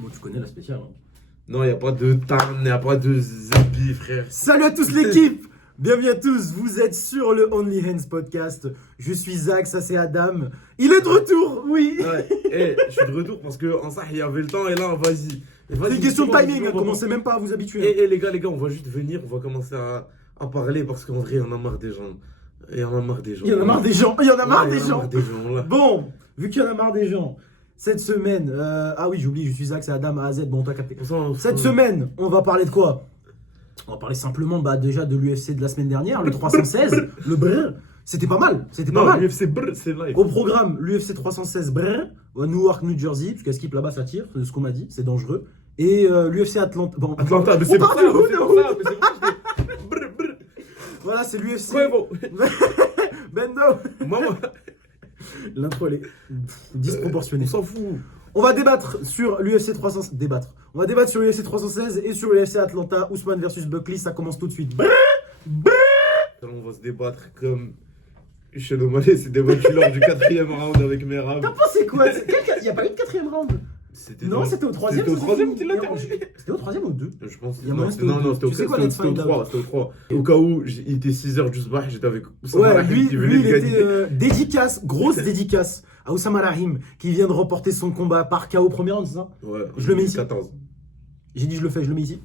Bon, tu connais la spéciale. Hein. Non, il n'y a pas de Tarn, il n'y a pas de Zabi, frère. Salut à tous l'équipe. Bienvenue à tous, vous êtes sur le Only Hands Podcast. Je suis Zach, ça c'est Adam. Il est de retour, oui. Ouais, je suis de retour parce qu'en ça, il y avait le temps et là, vas-y. C'est une question de timing, hein, commencez même pas à vous habituer. Les gars, on va juste venir, on va commencer à parler parce qu'en vrai, il y en a marre des gens. Il y en a marre des gens. Il y en a marre des gens, il y en a marre des gens. Là. Bon, vu qu'il y en a marre des gens, cette semaine, ah oui, j'oublie, je suis Zach, c'est Adam, A à Z, bon, t'as capté. Cette semaine, on va parler de quoi? On va parler simplement déjà de l'UFC de la semaine dernière, le 316, le brr. C'était pas mal, c'était pas mal. L'UFC brr, c'est live. Au programme, l'UFC 316 brr, à Newark, New Jersey, parce qu'à Skip là-bas ça tire, c'est ce qu'on m'a dit, c'est dangereux. Et l'UFC Atlanta. Bon, Atlanta, mais c'est pas ça, voilà, c'est l'UFC. Ouais, bon. Bendo. Moi. L'intro, elle est disproportionnée. On s'en fout. On va débattre sur l'UFC 316. On va débattre sur l'UFC 316 et sur l'UFC Atlanta. Ousmane versus Buckley, ça commence tout de suite. On va se débattre comme Shadow Malé s'est débattu lors du 4e round avec Merab. T'as pensé quoi? Il n'y a pas eu de 4e round. Non, c'était au 3e. C'était au 3e qu'il l'a terminé. C'était au 3e ou au 2? Je pense. Non, c'était au 3. C'était au 3. Au cas où il était 6h du soir, j'étais avec Oussama Rahim. Lui, il était dédicace, grosse dédicace à Oussama Rahim qui vient de remporter son combat par KO premier round, c'est ça? Ouais. Je le mets ici. 14. J'ai dit je le fais, je le mets ici.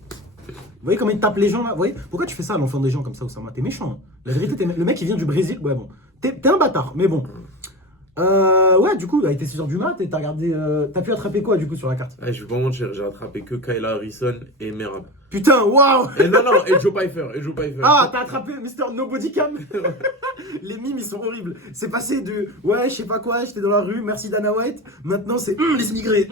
Vous voyez comment il tape les gens là? Vous voyez? Pourquoi tu fais ça à l'enfant des gens comme ça, Oussama? T'es méchant. Hein. La vérité, le mec il vient du Brésil. Ouais, bon. T'es un bâtard, mais bon. Ouais, du coup, il a été 6h du mat et t'as regardé. T'as pu attraper quoi du coup sur la carte? Je vais pas mentir, j'ai attrapé que Kayla Harrison et Merab. Putain, waouh! Et non, et Joe Pyfer. Ah, t'as attrapé Mr. Nobody Cam. Les mimes, ils sont horribles. C'est passé de ouais, je sais pas quoi, j'étais dans la rue, merci Dana White. Maintenant, c'est les immigrés.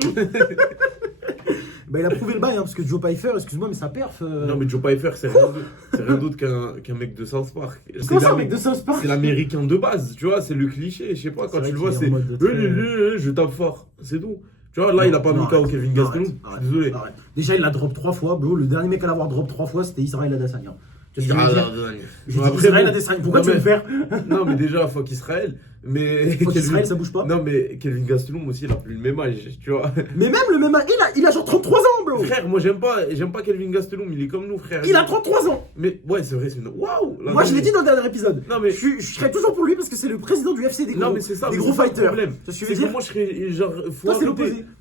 Bah, il a prouvé le bail, hein, parce que Joe Pyfer, excuse-moi, mais ça perf. Non, mais Joe Pyfer, c'est rien d'autre qu'un mec de South Park. Comment ça, un mec de South Park? C'est l'américain de base, tu vois, c'est le cliché. Je sais pas, quand tu le vois, c'est je tape fort, c'est tout. Tu vois, là, il a pas mis KO Kelvin Gastelum. Je suis désolé. Déjà, il l'a drop 3 fois, bro. Le dernier mec à l'avoir drop 3 fois, c'était Israël Adesanya. Israël Adesanya. Pourquoi tu veux le faire? Non, mais déjà, fuck Israël. Mais Israël, ça bouge pas. Non, mais Kelvin Gastelum aussi, il a plus le même âge, tu vois. Mais même le même âge, il a genre 33 ans, bro. Frère, moi, j'aime pas Kelvin Gastelum, il est comme nous, frère. Il a 33 ans. Mais ouais, c'est vrai, c'est une. Waouh. Moi, je l'ai dit dans le dernier épisode. Non, mais je serais toujours pour lui parce que c'est le président du UFC des gros, des gros fighters. C'est que moi, je serais genre.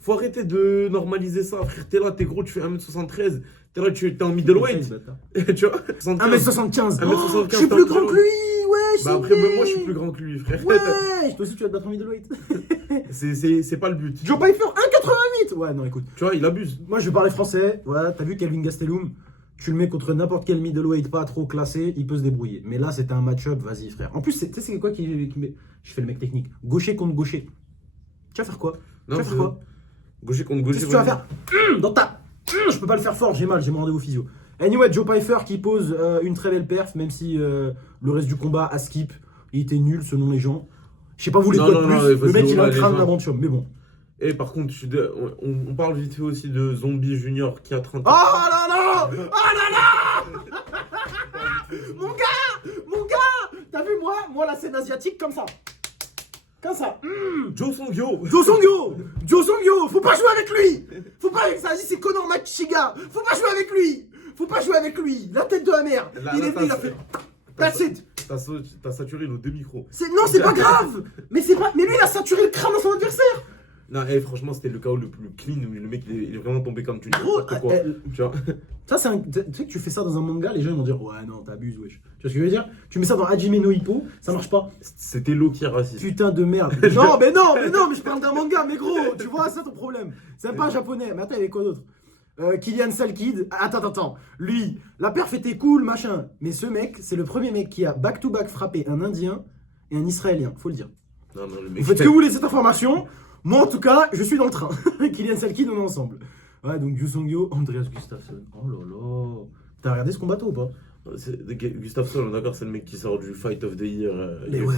Faut arrêter de normaliser ça, frère. T'es là, t'es gros, tu fais 1m73. T'es là, t'es en middleweight. Tu vois 1m75. 1m75. Je suis plus grand que lui, ouais. Bah après, même moi, je suis plus grand que lui, frère. Ouais, toi aussi, tu vas te battre en middleweight. C'est pas le but. Joe Pyfer, 1,88. Ouais, non, écoute. Tu vois, il abuse. Moi, je vais parler français. Voilà, t'as vu Kelvin Gastelum? Tu le mets contre n'importe quel middleweight pas trop classé, il peut se débrouiller. Mais là, c'était un match-up, vas-y, frère. En plus, tu sais, c'est quoi qui met. Je fais le mec technique. Gaucher contre gaucher. Tu vas faire quoi? Gaucher contre gaucher. Qu'est-ce que tu vas faire? Dans ta. Je peux pas le faire fort, j'ai mal, j'ai mon rendez-vous physio. Anyway, Joe Pyfer qui pose une très belle perf, même si le reste du combat à skip, il était nul selon les gens. Je sais pas vous les codes plus, le mec il a un crâne d'avant-chum, mais bon. Et par contre, on parle vite fait aussi de Zombie Junior qui a 30 ans. Oh là là! Oh là là! Mon gars! T'as vu moi la scène asiatique comme ça. Comme ça. Joe Songyo, faut pas jouer avec lui. Faut pas avec ça, c'est Conor Machiga. Faut pas jouer avec lui. La tête de la mère. Il est venu, il a fait. That's it. T'as saturé nos deux micros. Non, c'est pas grave. Mais lui, il a saturé le crâne de son adversaire. Non, franchement, c'était le KO le plus clean. Le mec, il est vraiment tombé comme tu dis. Gros, tu vois. Ça, tu sais que tu fais ça dans un manga, les gens ils vont dire ouais, non, t'abuses, wesh. Tu vois ce que je veux dire? Tu mets ça dans Hajime no Ippo, ça marche pas. C'était l'eau qui est raciste. Putain de merde. non, mais je parle d'un manga, mais gros, tu vois, c'est ça ton problème. C'est même pas japonais. Mais attends, il y avait quoi d'autre? Kylian Salkid. Attends. Lui, la perf était cool, machin. Mais ce mec, c'est le premier mec qui a back-to-back frappé un Indien et un Israélien, faut le dire. Non, le mec. Vous faites ce que vous voulez cette information. Moi, en tout cas, je suis dans le train. Kylian Salkid, on est ensemble. Ouais, donc Yu Songyo, Andreas Gustafsson. Oh là là. T'as regardé ce combat toi ou pas? Gustafsson, d'accord, c'est le mec qui sort du Fight of the Year. Mais ouais,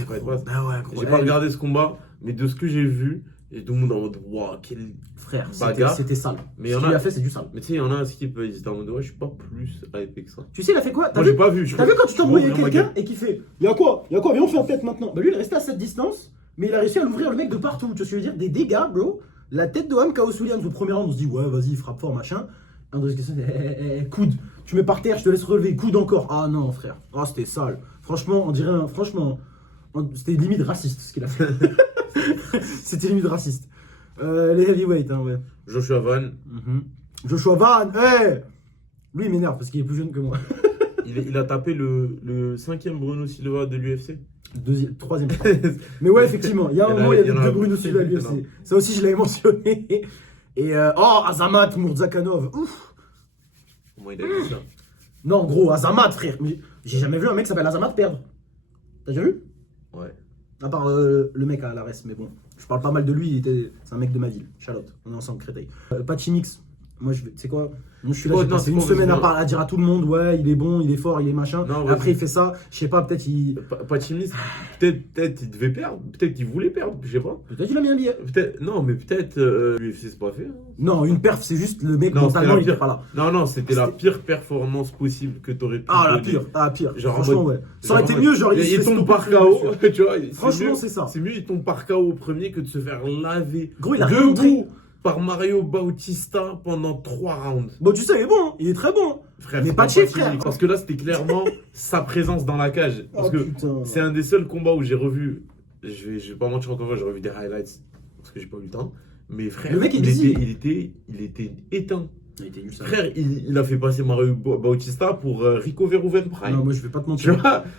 j'ai pas regardé ce combat, mais de ce que j'ai vu, et tout le monde en mode waouh, quel frère, bagarre. c'était sale. Mais ce qu'il a fait, c'est du sale. Mais tu sais, il y en a un skip, ils étaient en mode ouais, je suis pas plus hypé que ça. Tu sais, il a fait quoi? Moi, j'ai pas vu. T'as vu quand tu t'embrouilles avec quelqu'un et qui fait y'a quoi? Viens, on fait un tête maintenant. Bah lui, il est resté à cette distance, mais il a réussi à l'ouvrir le mec de partout. Tu vois ce que je veux dire? Des dégâts, bro. La tête de Ham, Chaos Williams au premier round, on se dit, ouais, vas-y, il frappe fort, machin. Un deuxième question, coude. Tu mets par terre, je te laisse relever, coude encore. Ah non, frère. Ah, c'était sale. Franchement, on dirait, c'était limite raciste ce qu'il a fait. C'était limite raciste. Les heavyweights, hein, ouais. Joshua Van. Joshua Van, lui, il m'énerve parce qu'il est plus jeune que moi. Il a tapé le 5e Bruno Silva de l'UFC. Troisième. Mais ouais, effectivement, il y a un moment, il y avait deux Bruno Silva à là. l'UFC. Ça aussi, je l'avais mentionné. Et Azamat Murzakanov. Ouf. Comment il a dit ça? Non, gros, Azamat, frère. J'ai jamais vu un mec qui s'appelle Azamat perdre. T'as déjà vu? Ouais. À part le mec à l'ARES, mais bon. Je parle pas mal de lui, c'est un mec de ma ville. Charlotte, on est ensemble, Créteil. Pachimix, moi, tu sais quoi? Moi, je suis là, j'ai passé une semaine à dire à tout le monde, ouais, il est bon, il est fort, il est machin. Non, après, il fait ça, je sais pas, peut-être il. Pachimix, peut-être il devait perdre, peut-être il voulait perdre, je sais pas. Peut-être il a mis un billet. Non, mais peut-être l'UFC c'est pas fait. Hein. Non, une perf, c'est juste le mec mentalement, il est pas là. Non, c'était la pire performance possible que t'aurais pu. Ah, la pire. Genre, franchement, ouais. Ça aurait été mieux, genre, il tombe par KO, tu vois. Franchement, c'est ça. C'est mieux, il tombe par KO au premier que de se faire laver. Gros, il a rien montré. Par Mario Bautista pendant 3 rounds. Bon, tu sais, il est bon, il est très bon. Frère, mais pas chier, frère. Parce que là, c'était clairement sa présence dans la cage. Parce que c'est un des seuls combats où j'ai revu. Je vais pas mentir encore, j'ai revu des highlights parce que j'ai pas eu le temps. Mais frère, le mec il était éteint. Il était nul, ça. Frère, il a fait passer Mario Bautista pour Rico Verhoeven Prime. Non, moi je vais pas te mentir.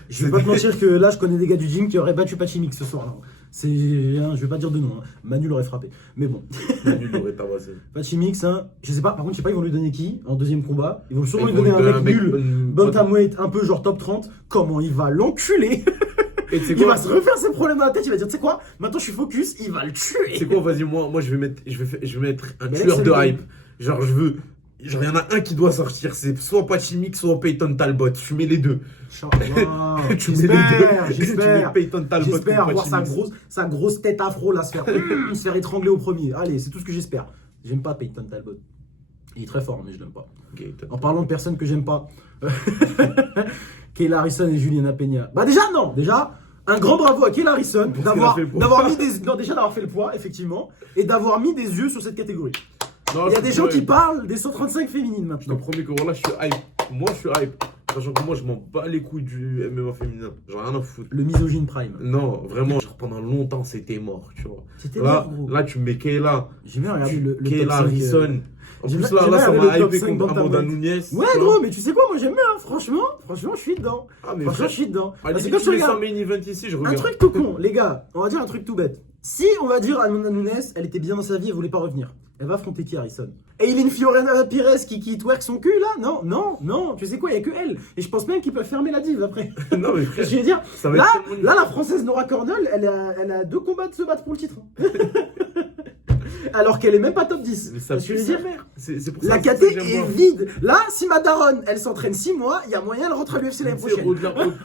Je vais pas te mentir que là, je connais des gars du gym qui auraient battu Pachimix ce soir. Non. Je vais pas dire de nom. Hein. Manu l'aurait frappé. Mais bon. Manu l'aurait tabassé. Pachimix, hein, je sais pas. Par contre, je sais pas, ils vont lui donner qui en deuxième combat. Ils vont sûrement lui donner un mec nul. Bantamweight, un peu genre top 30. Comment il va l'enculer? Il va se refaire ses problèmes dans la tête, il va dire, tu sais quoi, maintenant je suis focus, il va le tuer. C'est quoi, vas-y, moi je vais mettre un tueur de hype. Genre, il y en a un qui doit sortir, c'est soit Pachimix, soit Peyton Talbot. Tu mets les deux. J'espère Peyton Talbot. J'espère voir sa grosse tête afro là se faire étrangler au premier. Allez, c'est tout ce que j'espère. J'aime pas Peyton Talbot. Il est très fort, mais je l'aime pas. Okay, en parlant de personnes que j'aime pas, Kayla Harrison et Juliana Peña. Bah déjà, un grand bravo à Kayla Harrison d'avoir fait le poids, effectivement, et d'avoir mis des yeux sur cette catégorie. Il y a des gens qui parlent des 135 féminines maintenant. Je te promets que voilà, je suis hype. Moi, je suis hype. Sachant que moi, je m'en bats les couilles du MMA féminin. J'en ai rien à foutre. Le misogyne prime. Non, vraiment, genre pendant longtemps, c'était mort, tu vois. C'était mort, gros. Là, tu mets Kayla. J'ai bien regardé le Kayla Harrison. En plus, là, ça m'a hypé contre Amanda Nunes. Ouais, gros, mais tu sais quoi, moi j'aime bien, hein. Franchement, je suis dedans. Franchement, je suis dedans. Parce que quand je regarde main event ici, je regarde. Un truc tout con, les gars, on va dire un truc tout bête. Si, on va dire, Amanda Nunes, elle était bien dans sa vie, elle voulait pas revenir. Elle va affronter qui, Harrison? Et il y a une Fiorella Pires qui twerk son cul là? Non, tu sais quoi, il y a que elle. Et je pense même qu'ils peuvent fermer la div après. Non, mais frère, je veux dire, là, la française Nora Cornell, elle a 2 combats de se battre pour le titre. Alors qu'elle est même pas top 10. Mais ça, je veux dire, c'est pour ça la KT est vide. Là, si ma daronne, elle s'entraîne 6 mois, il y a moyen, elle rentre à l'UFC l'année prochaine.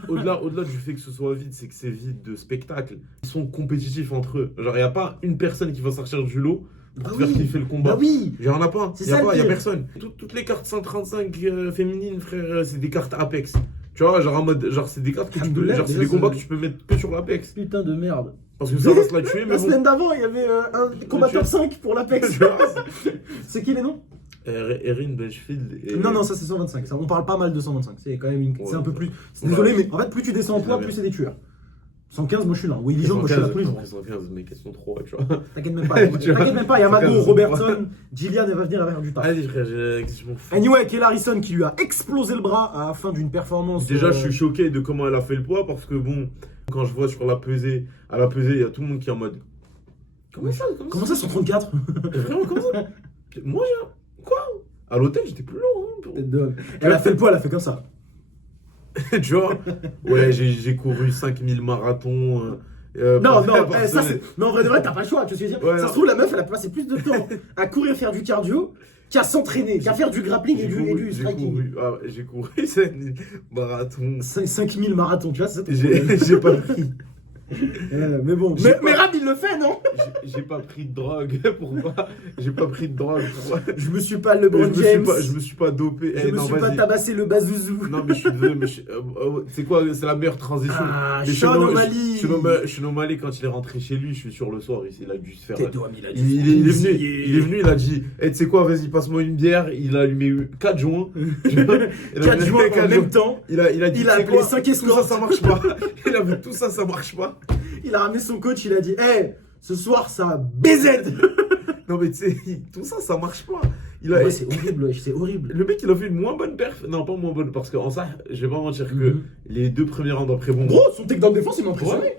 Au-delà du fait que ce soit vide, c'est que c'est vide de spectacle. Ils sont compétitifs entre eux. Genre, il n'y a pas une personne qui va sortir du lot pour faire kiffer le combat. Bah oui. Il n'y en a pas. Il n'y a personne. Toutes les cartes 135 féminines, frère, c'est des cartes Apex. Tu vois, genre en mode, c'est des cartes que tu peux, c'est des combats que tu peux mettre que sur l'Apex. Putain de merde. Parce que ça va se la tuer, mais la semaine d'avant, il y avait un combat top 5 pour l'Apex. C'est qui les noms? Erin Benchfield. Non, ça c'est 125. On parle pas mal de 125. C'est quand même c'est un peu plus. Désolé, mais en fait, plus tu descends en poids, plus c'est des tueurs. 115, moi je suis là. Oui, les gens, moi je suis là tous les jours. 115, mais qu'elles sont trop, tu vois. T'inquiète même pas, il y a Mago, Robertson, Gillian, elle va venir avec du taf. Allez, frère, je m'en fous. Anyway, Kayla Harrison qui lui a explosé le bras à la fin d'une performance. Déjà, je suis choqué de comment elle a fait le poids parce que bon, quand je vois sur la pesée, à la pesée, il y a tout le monde qui est en mode. Comment ça 134? Vraiment, comment ça? Moi, quoi? À l'hôtel, j'étais plus long. Hein, elle a fait le poids, elle a fait comme ça. Tu vois? Ouais, j'ai couru 5000 marathons. Non, ça c'est. Mais en vrai de vrai, t'as pas le choix, tu sais ce que je veux dire. Ça se trouve, la meuf, elle a passé plus de temps à courir faire du cardio qu'à s'entraîner, qu'à faire du grappling et du striking. J'ai couru 5000 marathons. 5000 marathons, tu vois, c'est ça. J'ai pas pris. Mais bon. J'ai Mais pas- Rab, il le fait, non? J'ai pas pris de drogue. Pourquoi? J'ai pas pris de drogue. Pourquoi? Je me suis pas LeBron James. Je me suis pas dopé. Je me non, suis pas vas-y. tabassé le bazouzou. Non, mais je suis désolé, mais c'est quoi? C'est la meilleure transition. Ah, Mais Sean O'Malley. Sean O'Malley, quand il est rentré chez lui, je suis sûr le soir, il a dû se faire. Tête d'homme, il a dit. Il est venu, il a dit, tu sais quoi, vas-y, passe-moi une bière. Il a allumé 4 joints. 4 juin en même temps. Il a dit, Il a tu sais appelé quoi, 5 tout escortes. ça marche pas. Il a vu tout ça, ça marche pas. Il a ramené son coach, il a dit hey, ce soir ça BZ. Non, mais tu sais, tout ça, ça marche pas. Il a, Ouais, c'est horrible, wesh, c'est horrible. Le mec, il a fait une moins bonne perf. Non, pas moins bonne, parce qu'en ça, je vais pas mentir que les 2 premiers rounds après, bon. Gros, son takedown défense, il m'a impressionné. Ouais.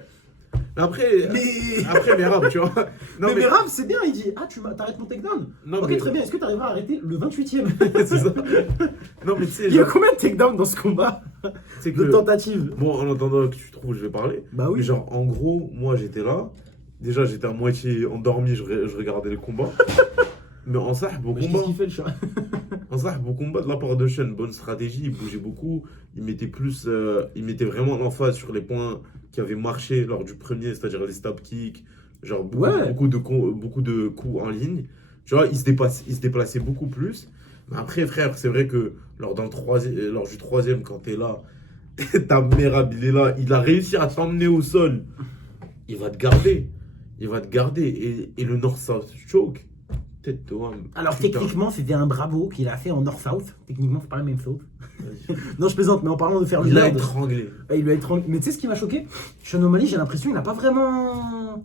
Après, Mais. Merab, tu vois. Non, mais Rab, c'est bien, il dit ah, t'arrêtes mon takedown. Non, Ok, mais- très bien, est-ce que t'arriveras à arrêter le 28ème? c'est ça. Non, mais tu sais, Il y a combien de takedowns dans ce combat? c'est De tentatives? Bon, en attendant que tu trouves, je vais parler. Bah oui. Mais genre, en gros, moi, j'étais là. Déjà, j'étais à moitié endormi, je regardais le combat. Mais en ça, beau Mais je combat. qu'est-ce qu'il fait le chat? En ça, beau combat de la part de Sean. Bonne stratégie, il bougeait beaucoup. Il mettait vraiment l'emphase sur les points qui avaient marché lors du premier, c'est-à-dire les stab kicks. Genre, Ouais. beaucoup de coups en ligne. Tu vois, il se déplaçait beaucoup plus. Mais après, frère, c'est vrai que lors du troisième, quand t'es là, ta Merab, il est là, il a réussi à t'emmener au sol. Il va te garder. Il va te garder. Et le North-South choke, tête de homme. Alors Putain. techniquement, c'était un bravo qu'il a fait en North-South. Techniquement, c'est pas la même chose. Vas-y. Non, je plaisante, mais en parlant de faire le Il l'a nerd, étranglé. il lui a étranglé. Mais tu sais ce qui m'a choqué? Sean O'Malley, j'ai l'impression qu'il n'a pas vraiment.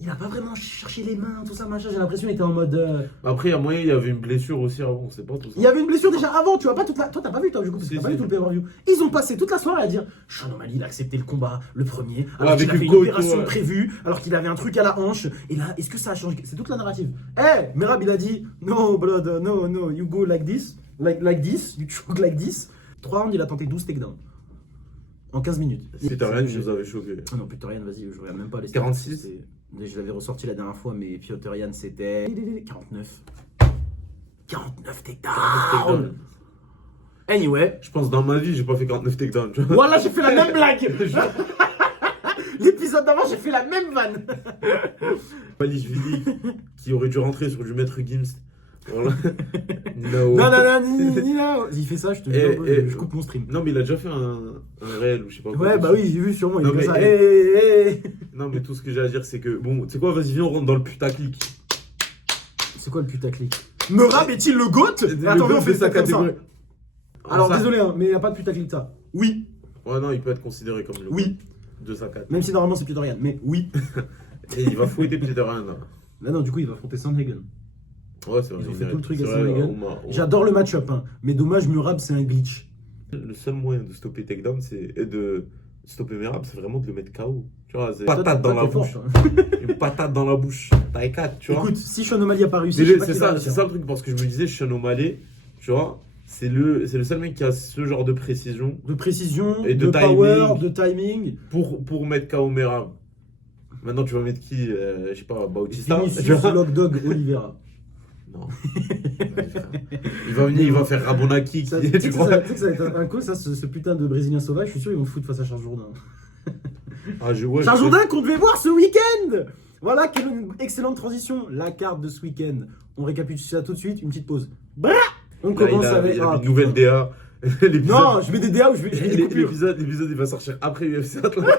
Il a pas vraiment cherché les mains, tout ça, machin. J'ai l'impression qu'il était en mode. Après, il y a moyen, il y avait une blessure aussi avant, on sait pas tout ça. Il y avait une blessure déjà avant, tu vois pas toute la. Toi, t'as pas vu, toi, du coup, parce que Si, t'as pas si. vu tout le pay-per-view. Ils ont passé toute la soirée à dire Sean O'Malley, il a accepté le combat, le premier, alors avec qu'il avait une une côte, opération ouais. prévue, alors qu'il avait un truc à la hanche. Et là, est-ce que ça a changé? C'est toute la narrative. Eh, Merab, il a dit No, blood, no, you go like this, like this, you choke like this. 3 rounds, il a tenté 12 takedowns. En 15 minutes. C'était rien qui nous avait choqué. Ah non, Piotr-Jan, vas-y, je regarde même pas les 46. stats. Je l'avais ressorti la dernière fois, mais Piotr-Jan, c'était 49. 49 takedowns. Anyway. Je pense dans ma vie, j'ai pas fait 49 takedowns. Tu vois. Voilà, j'ai fait la même blague. L'épisode d'avant, j'ai fait la même vanne. Palishvili qui aurait dû rentrer sur du maître Gims. Voilà. No. Non, ni là. Il fait ça, je te jure, Et- je coupe mon stream. Non, mais il a déjà fait un réel ou je sais pas quoi. Ouais, bah oui, j'ai vu sûrement. Il Non, fait mais- ça. Hey. Non, mais tout ce que j'ai à dire, c'est que bon, tu sais quoi, vas-y, viens, on rentre dans le putaclic. C'est quoi le putaclic? Merab est-il le GOAT? Le Attends, goat on fait de ça comme ça. catégorie. Alors, Ça- désolé, hein, mais il n'y a pas de putaclic ça. Oui, Ouais, non, il peut être considéré comme le oui. goat de sa catégorie. Même si normalement c'est Piotr-Jan, mais oui. Et il va fouetter Peter Ryan. Là. Là, non, du coup, il va affronter Sandhagen. Ouais, c'est vrai. Ils ont il fait mérite. tout le truc C'est à vrai, Sandhagen. J'adore le match-up, hein. Mais dommage, Merab, c'est un glitch. Le seul moyen de stopper takedown, et de stopper Merab, c'est vraiment de le mettre KO. Tu vois, c'est Toi, patate dans toi, la t'es fort, bouche. toi. Une patate dans la bouche. Taille 4, tu vois. Écoute, si Sean O'Malley a pas réussi, Mais je sais pas c'est qui va ça, réussir. c'est ça le truc, parce que je me disais, Sean O'Malley, tu vois, c'est le seul mec qui a ce genre de précision De précision, Et de, de power, timing. de timing. pour mettre KO Merab. Maintenant, tu vas mettre qui je sais pas, Bautista tu Vinicius vois. Lockdog Oliveira. Non. Il va venir, il va faire Rabonaki. Ça, Tu tu sais que crois ça va être un coup, ça, ce putain de Brésilien sauvage. Je suis sûr ils vont le foutre face à Charles Jourdain. Ah, ouais, Charles je- Jourdain qu'on devait voir ce week-end. Voilà, quelle une excellente transition. La carte de ce week-end. On récapitule ça tout de suite. Une petite pause. Bah on Là, commence il a avec. une Ah, nouvelle putain. DA. L'épisode- Non, je mets des DA ou je mets des coupures. L'épisode, il va sortir après UFC Atlanta.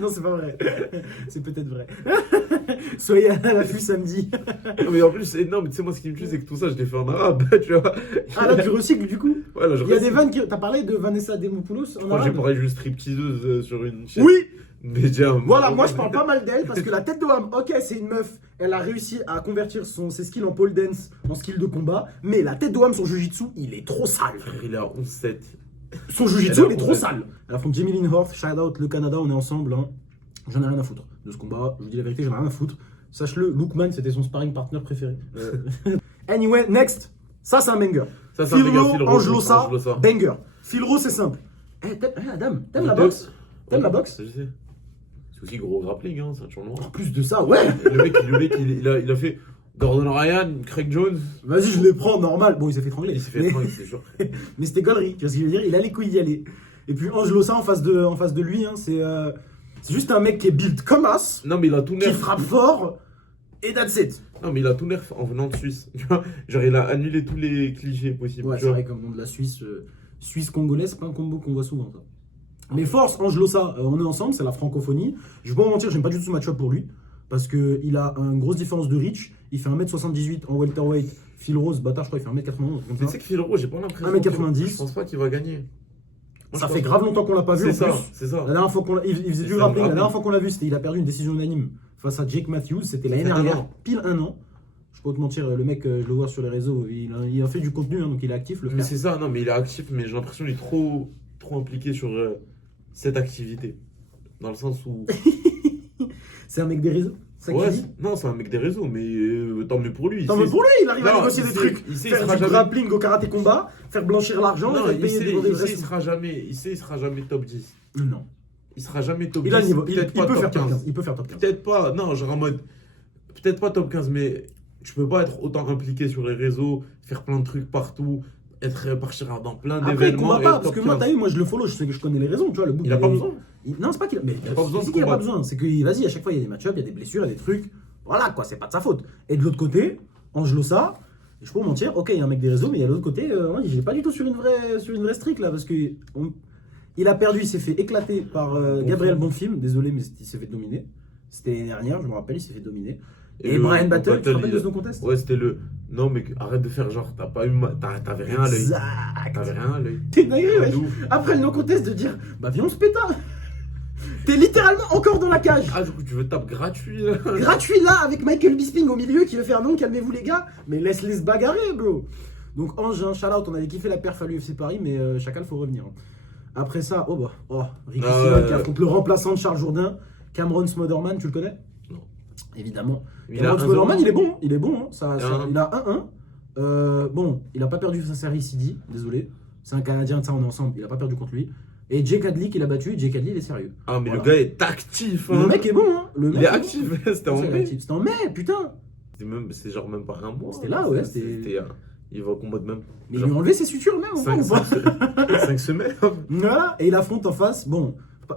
Non, c'est pas vrai. C'est peut-être vrai. Soyez à l'affût samedi. Non, mais en plus, non, mais tu sais, moi, ce qui me tue, c'est que tout ça, je l'ai fait en arabe, tu vois. Ah là, tu recycles du coup. Ouais, là, je Il y a reste- des vannes qui. T'as parlé de Vanessa Demopoulos en Moi, j'ai arabe? parlé d'une stripteaseuse sur une chaîne. Oui. Média. Voilà, moi je parle pas mal d'elle parce que la tête de Ham, ok, c'est une meuf, elle a réussi à convertir ses skills en pole dance en skill de combat, mais la tête de Ham, son jujitsu, il est trop sale. Il est à 11-7. Son jujitsu, Elle il a est trop honte. sale. Elle affronte Jamie Lynn Horth, shout out le Canada, on est ensemble. Hein. J'en ai rien à foutre de ce combat, je vous dis la vérité, j'en ai rien à foutre. Sache-le, Lookman, c'était son sparring partner préféré. Anyway, next, ça c'est un banger. Ça, c'est un banger, Phil Phil Rowe, Rowe, Angelosa, Angelosa. banger. Phil Rowe, c'est simple. Adam, t'aimes la boxe? T'aimes la boxe? Je sais. C'est aussi gros grappling, hein, c'est un tournoi. En plus de ça, ouais. Le mec il a fait Gordon Ryan, Craig Jones. Vas-y, je les prends normal. Bon, il s'est fait étrangler. Il s'est fait Mais- étrangler, c'est sûr. Mais c'était gaulerie, tu vois ce que je veux dire? Il a les couilles d'y aller. Et puis Angelosa en face de lui, hein, c'est. C'est juste un mec qui est build comme as, Non, mais il a tout qui nerf. frappe fort, et that's it. Non, mais il a tout nerf en venant de Suisse. Tu vois, genre, il a annulé tous les clichés possibles. Ouais, tu c'est vois. vrai, comme nom de la Suisse, Suisse-Congolais, c'est pas un combo qu'on voit souvent, ça. Mais Force, Angelosa, on est ensemble, c'est la francophonie. Je vais pas vous mentir, j'aime pas du tout ce match-up pour lui. Parce qu'il a une grosse différence de reach. Il fait 1m78 en welterweight. Phil Rose, bâtard, je crois, il fait 1m91. Mais tu sais que Phil Rowe, j'ai pas l'impression. 1m90. Je pense pas qu'il va gagner. Moi, Ça je fait pense- grave longtemps qu'on l'a pas vu. C'est en ça, plus. c'est ça. La dernière fois qu'on l'a, il faisait du C'est grappling. La un dernière fois qu'on l'a vu, c'était il a perdu une décision unanime face à Jake Matthews. C'était l'année Ça fait un dernière, an. pile un an. Je peux pas te mentir, le mec, je le vois sur les réseaux, il a fait du contenu, hein, donc il est actif. Le Mais frère. c'est ça, non, mais il est actif, mais j'ai l'impression qu'il est trop impliqué sur cette activité. Dans le sens où. C'est un mec des réseaux. Ça Ouais, qui dit. non, c'est un mec des réseaux, mais tant mieux pour lui. Tant mieux pour lui, il arrive à Non, négocier il des sait- trucs. il sait, il Faire sera du jamais- grappling au karaté combat, faire blanchir l'argent, Non, et faire il payer sait, des il vrais sait, il sera jamais top 10. Non. Il sera jamais top 10. Il a le niveau, il peut-être peut pas faire top 15. 15. Il peut faire top 15. Peut-être pas, non, genre en mode. Peut-être pas top 15, mais tu peux pas être autant impliqué sur les réseaux, faire plein de trucs partout, partir dans plein Après, il d'événements. combat et pas, être parce top que moi, 15. t'as vu, moi je le follow, je sais que je connais les raisons, tu vois. Le bout, Il a pas besoin. Non, c'est pas qu'il a. Mais Il a pas besoin de c'est qu'il a pas combattre. besoin. C'est que, vas-y, à chaque fois, il y a des match-ups, il y a des blessures, il y a des trucs. Voilà, quoi, c'est pas de sa faute. Et de l'autre côté, Angelosa, je peux pas vous mentir, ok, il y a un mec des réseaux, mais il y a l'autre côté, moi, il est pas du tout sur une vraie streak, là, parce que. Il a perdu, il s'est fait éclater par Gabriel Bonfim. Désolé, mais il s'est fait dominer. C'était l'année dernière, je me rappelle, il s'est fait dominer. Et le- Brian le Battle, tu te rappelles il- de ce contest? Ouais, c'était le. Non, mais arrête de faire genre, t'as pas eu. T'avais rien à l'œil. Exact. T'avais rien à l'œil. T'es dingue, Ouais, wesh. de ouf. Après le no-contest de dire, bah viens on se péta. T'es littéralement encore dans la cage. Ah, du coup, tu veux tape gratuit là. Gratuit là, avec Michael Bisping au milieu qui veut faire non, calmez-vous les gars. Mais laisse-les se bagarrer, bro. Donc Ange, shout out, on avait kiffé la perf à l'UFC Paris, mais Chacal, faut revenir. Après ça, Ricky Ah, Simon ouais, qui ouais. affronte le remplaçant de Charles Jourdain, Cameron Smotherman, tu le connais? Non. Évidemment. Il a Cameron 1-0. Smotherman, il est bon, hein. Il a 1-1. Il a 1-1. Bon, il a pas perdu face à Sarri Sidi, désolé. C'est un Canadien, ça on est ensemble, il a pas perdu contre lui. Et Jake Hadley qui l'a battu, Jake Hadley il est sérieux. Ah, mais Voilà. le gars est actif. Hein. Le mec est bon, hein. Le Il mec est bon. actif. C'était en C'est mai. actif. C'était en mai, putain. C'est genre même pas un mois. C'était là, ouais, c'était- Il va combattre même. Mais il lui a enlevé ses sutures même, ou pas, ou pas 5 semaines. Voilà, et il affronte en face, bon,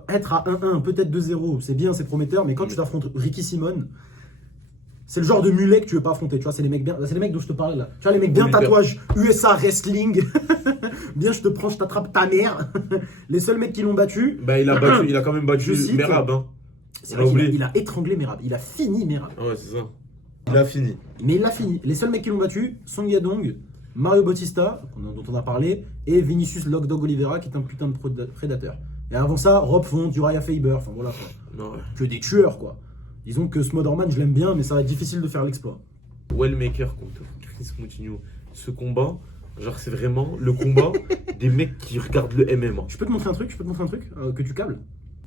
être à 1-1, peut-être 2-0, c'est bien, c'est prometteur, mais quand tu t'affrontes Ricky Simon, c'est le genre de mulet que tu veux pas affronter, tu vois, c'est les mecs bien, c'est les mecs dont je te parlais là. Tu vois, les mecs bien Faut lui tatouage, USA Wrestling, bien je te prends, je t'attrape ta mère. Les seuls mecs qui l'ont battu, Bah, il a quand même battu Je cite- Merab. Hein. c'est On vrai l'a qu'il a, oublié. il a étranglé Merab, il a fini Merab. Ah ouais, c'est ça. Il a fini. Mais il l'a fini. Les seuls mecs qui l'ont battu, Song Yadong, Mario Bautista, dont on a parlé, et Vinicius Lockdog Oliveira, qui est un putain de prédateur. Et avant ça, Rob Font, Uriah Faber, enfin voilà quoi. Non, ouais. Que des tueurs quoi. Disons que Smotherman, je l'aime bien, mais ça va être difficile de faire l'exploit. Wellmaker contre Chris Moutinho. Ce combat, genre, c'est vraiment le combat des mecs qui regardent le MMA. Je peux te montrer un truc, que tu câbles.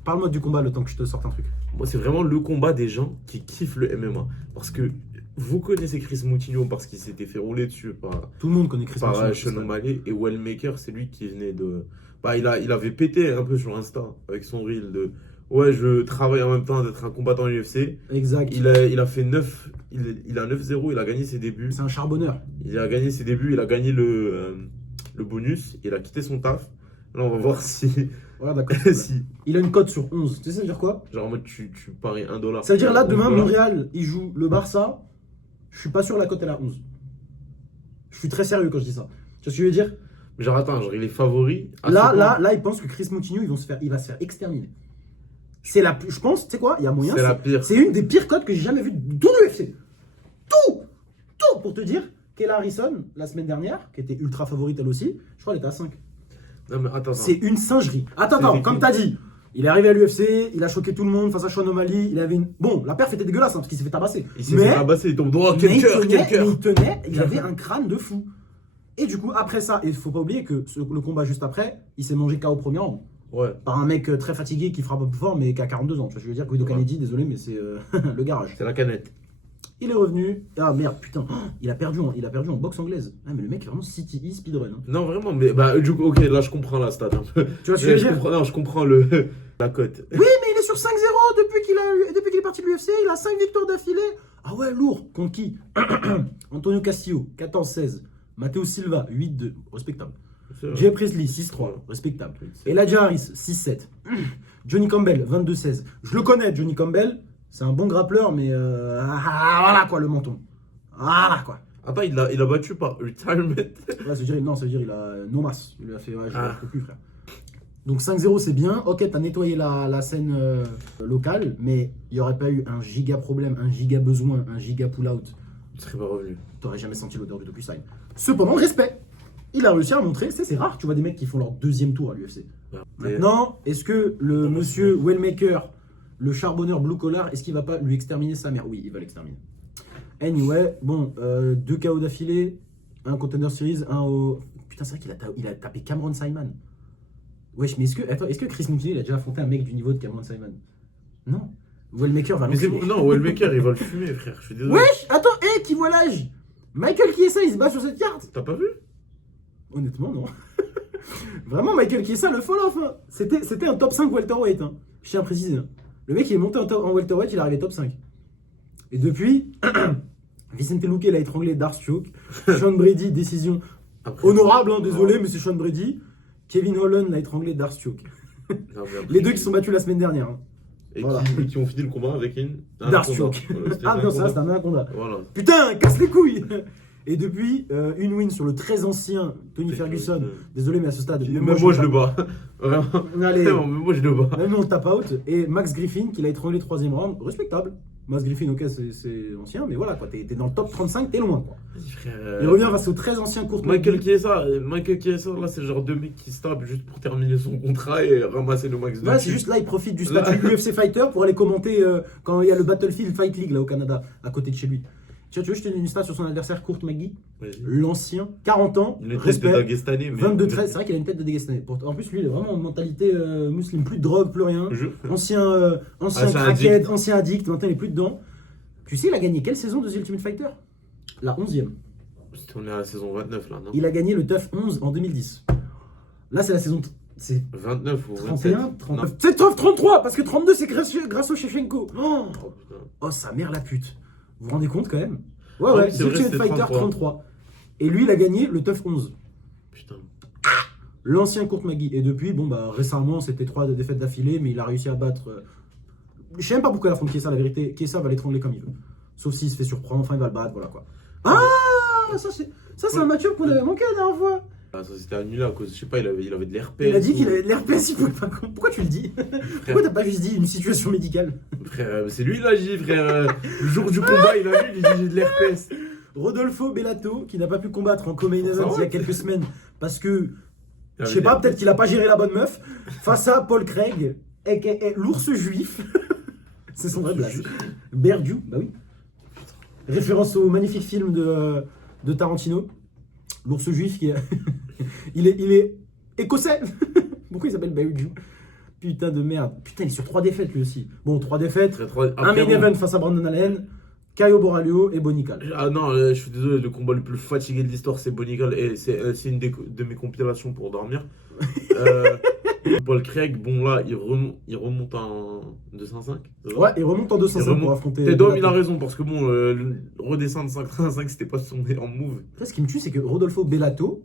Parle-moi du combat le temps que je te sorte un truc. Moi, c'est vraiment le combat des gens qui kiffent le MMA. Parce que vous connaissez Chris Moutinho parce qu'il s'était fait rouler dessus par Tout le monde connaît Chris Moutinho, Sean c'est ça. O'Malley. Et Wellmaker, c'est lui qui venait de. Bah, il avait pété un peu sur Insta avec son reel de. Ouais, je travaille en même temps d'être un combattant UFC. Exact. Il a fait 9. Il a 9-0, il a gagné ses débuts. C'est un charbonneur. Il a gagné ses débuts, il a gagné le bonus, il a quitté son taf. Là, on va voir si. Voilà, d'accord. si Il a une cote sur 11. Tu sais ça veut dire quoi? genre, en mode, tu paries $1. Ça veut dire là, demain, 11 $. Montréal, il joue le Barça. Je suis pas sûr la cote elle est à 11. Je suis très sérieux quand je dis ça. Tu vois ce que je veux dire? Mais genre, attends, genre, il est favori. à Là, ce point. là, ils pensent que Chris Moutinho, il va se faire exterminer. C'est la plus. Je pense, tu sais quoi? Il y a moyen. C'est la pire. C'est une des pires cotes que j'ai jamais vues de tout l'UFC. Tout! Tout pour te dire. Kayla Harrison, la semaine dernière, qui était ultra favorite elle aussi, je crois qu'elle était à 5. Non, mais attends. C'est une singerie. Attends, C'est comme qui? t'as dit, il est arrivé à l'UFC, il a choqué tout le monde face à Sean O'Malley, il avait une. Bon, la perf était dégueulasse hein, parce qu'il s'est fait tabasser. Il s'est fait tabasser, il tombe droit. mais Quel il cœur, tenait, quel cœur. mais il tenait, il avait un crâne de fou. Et du coup, après ça, il faut pas oublier que le combat juste après, il s'est mangé KO au premier round. Ouais. Par un mec très fatigué qui frappe un peu fort mais qui a 42 ans. Tu vois, je veux dire, Guido Ouais. Kennedy, désolé, mais c'est le garage. C'est la canette. Il est revenu. Ah merde, putain, il a perdu en boxe anglaise. Ah, mais le mec est vraiment CTE speedrun. Hein. Non, vraiment, mais bah, du coup, ok, là, je comprends la stat un peu. Tu vois ce que je veux je dire? comprends, non, je comprends la cote. Oui, mais il est sur 5-0 depuis qu'il est parti de l'UFC. Il a 5 victoires d'affilée. Ah ouais, lourd. Contre qui? Antonio Castillo, 14-16. Matteo Silva, 8-2. Respectable. Jay Presley, 6-3. Respectable. Et Elijah Harris, 6-7. Johnny Campbell, 22-16. Je le connais, Johnny Campbell. C'est un bon grappleur, mais voilà quoi, le menton. Voilà quoi. Attends, il a battu par retirement. Ouais, ça veut dire, non, ça veut dire il a non masse. Il lui a fait, ouais, je peux plus, frère. Donc 5-0, c'est bien. Ok, t'as nettoyé la scène locale, mais il n'y aurait pas eu un giga problème, un giga besoin, un giga pull-out. Il serait pas revenu. T'aurais jamais senti l'odeur du DocuSign. Cependant, respect. Il a réussi à montrer, c'est rare, tu vois des mecs qui font leur deuxième tour à l'UFC. Ouais. Maintenant, est-ce que le monsieur Wellmaker, le charbonneur blue collar, est-ce qu'il va pas lui exterminer sa mère? Oui, il va l'exterminer. Anyway, bon, 2 KO d'affilée, un Contender Series, un au... Putain, c'est vrai qu'il a tapé Cameron Simon. Wesh, mais est-ce que Chris Newton il a déjà affronté un mec du niveau de Cameron Simon? Non. Wellmaker va Mais c'est l'enculer. bon, non, Wellmaker, il va le fumer, frère. Je suis désolé. Wesh, attends, qui voit l'âge? Michael Chiesa, il se bat sur cette carte? T'as pas vu? Honnêtement, non. Vraiment, Michael Chiesa, le fall-off. Hein. C'était un top 5 welterweight. Hein. Je tiens à préciser. Hein. Le mec, il est monté en welterweight, il est arrivé top 5. Et depuis, Vicente Luque l'a étranglé d'Arthur. Sean Brady, décision Après, honorable, hein, désolé, mais c'est Sean Brady. Kevin Holland l'a étranglé d'Arthur. non, mais après, Les deux qui sont battus la semaine dernière. Hein. Et Voilà. qui ont fini le combat avec une. Dark-Choke. Voilà, Ah non, ça, c'est un anaconda. Voilà. Putain, casse les couilles. Et depuis, une win sur le très ancien Tony Ferguson. Désolé, mais à ce stade. Même moi, je le bats. Vraiment. Allez, Même moi, je le bats. même on le tape out. Et Max Griffin qui l'a étranglé 3ème round. Respectable. Max Griffin, ok, c'est ancien, mais voilà, quoi. T'es dans le top 35, t'es loin, quoi. Vas-y, frère. Il revient face au très ancien Kurt Michael McGee. Chiesa, là, c'est le genre de mec qui se tape juste pour terminer son contrat et ramasser le max de. Ouais, c'est juste là, il profite du statut UFC Fighter pour aller commenter quand il y a le Battlefield Fight League là au Canada, à côté de chez lui. Tu veux, je te donne une stat sur son adversaire, Kurt McGee. Vas-y. L'ancien, 40 ans, Il est tête de respect, Dagestanais, mais. 22-13, c'est vrai qu'il a une tête de Dagestanais. En plus, lui, il est vraiment en mentalité musulmane, plus de drogue, plus rien. Ancien crackhead, ancien addict, maintenant il est plus dedans. Tu sais, il a gagné quelle saison de The Ultimate Fighter? La 11e. On est à la saison 29 là, non? Il a gagné le TUF 11 en 2010. Là, c'est la saison. C'est 29 ou 31, 27. 39. C'est TUF 33 parce que 32 c'est grâce au Shevchenko. Oh, putain. Oh, sa mère la pute. Vous vous rendez compte quand même? Ouais, Ah ouais, oui, c'est The vrai, Ultimate c'était Fighter 33. 33. Et lui, il a gagné le TUF 11. Putain. L'ancien Kurt McGee. Et depuis, bon, bah récemment, c'était 3 défaites d'affilée, mais il a réussi à battre. Je sais même pas pourquoi il affronte Chiesa, la vérité. Chiesa va l'étrangler comme il veut. Sauf s'il se fait surprendre, enfin il va le battre, voilà quoi. Ah, ça c'est un match-up qu'on avait manqué la dernière fois. Ah, ça s'était annulé à cause, je sais pas, il avait de l'herpès. Il a dit qu'il avait de l'herpès, il pouvait pas. Pourquoi tu le dis? Pourquoi t'as pas juste dit une situation médicale? Frère, c'est lui, il a dit, frère. Le jour du combat, il a vu, il a dit j'ai de l'herpès. Rodolfo Bellato, qui n'a pas pu combattre en co-main Ça event va il y a quelques semaines, parce que, Il je avait sais de pas, l'herpès. peut-être qu'il a pas géré la bonne meuf, face à Paul Craig, aka l'ours juif. C'est son vrai blaze. Berdiu, bah oui. Référence au magnifique film de Tarantino. L'ours juif qui est... il est écossais. Pourquoi il s'appelle Berdiu? Putain de merde. Putain, il est sur 3 défaites lui aussi. Bon, 3 défaites. Un Après, main event face à Brandon Allen, Caio Borralho et Bonical. Ah non, je suis désolé, le combat le plus fatigué de l'histoire, c'est Bonical. Et c'est une de mes compilations pour dormir. Paul Craig, bon là, il remonte en 205. Ouais, il remonte en 205 pour affronter. Tedom, il a raison, parce que bon, redescendre 5-5, c'était pas son meilleur move. Après, ce qui me tue, c'est que Rodolfo Bellato,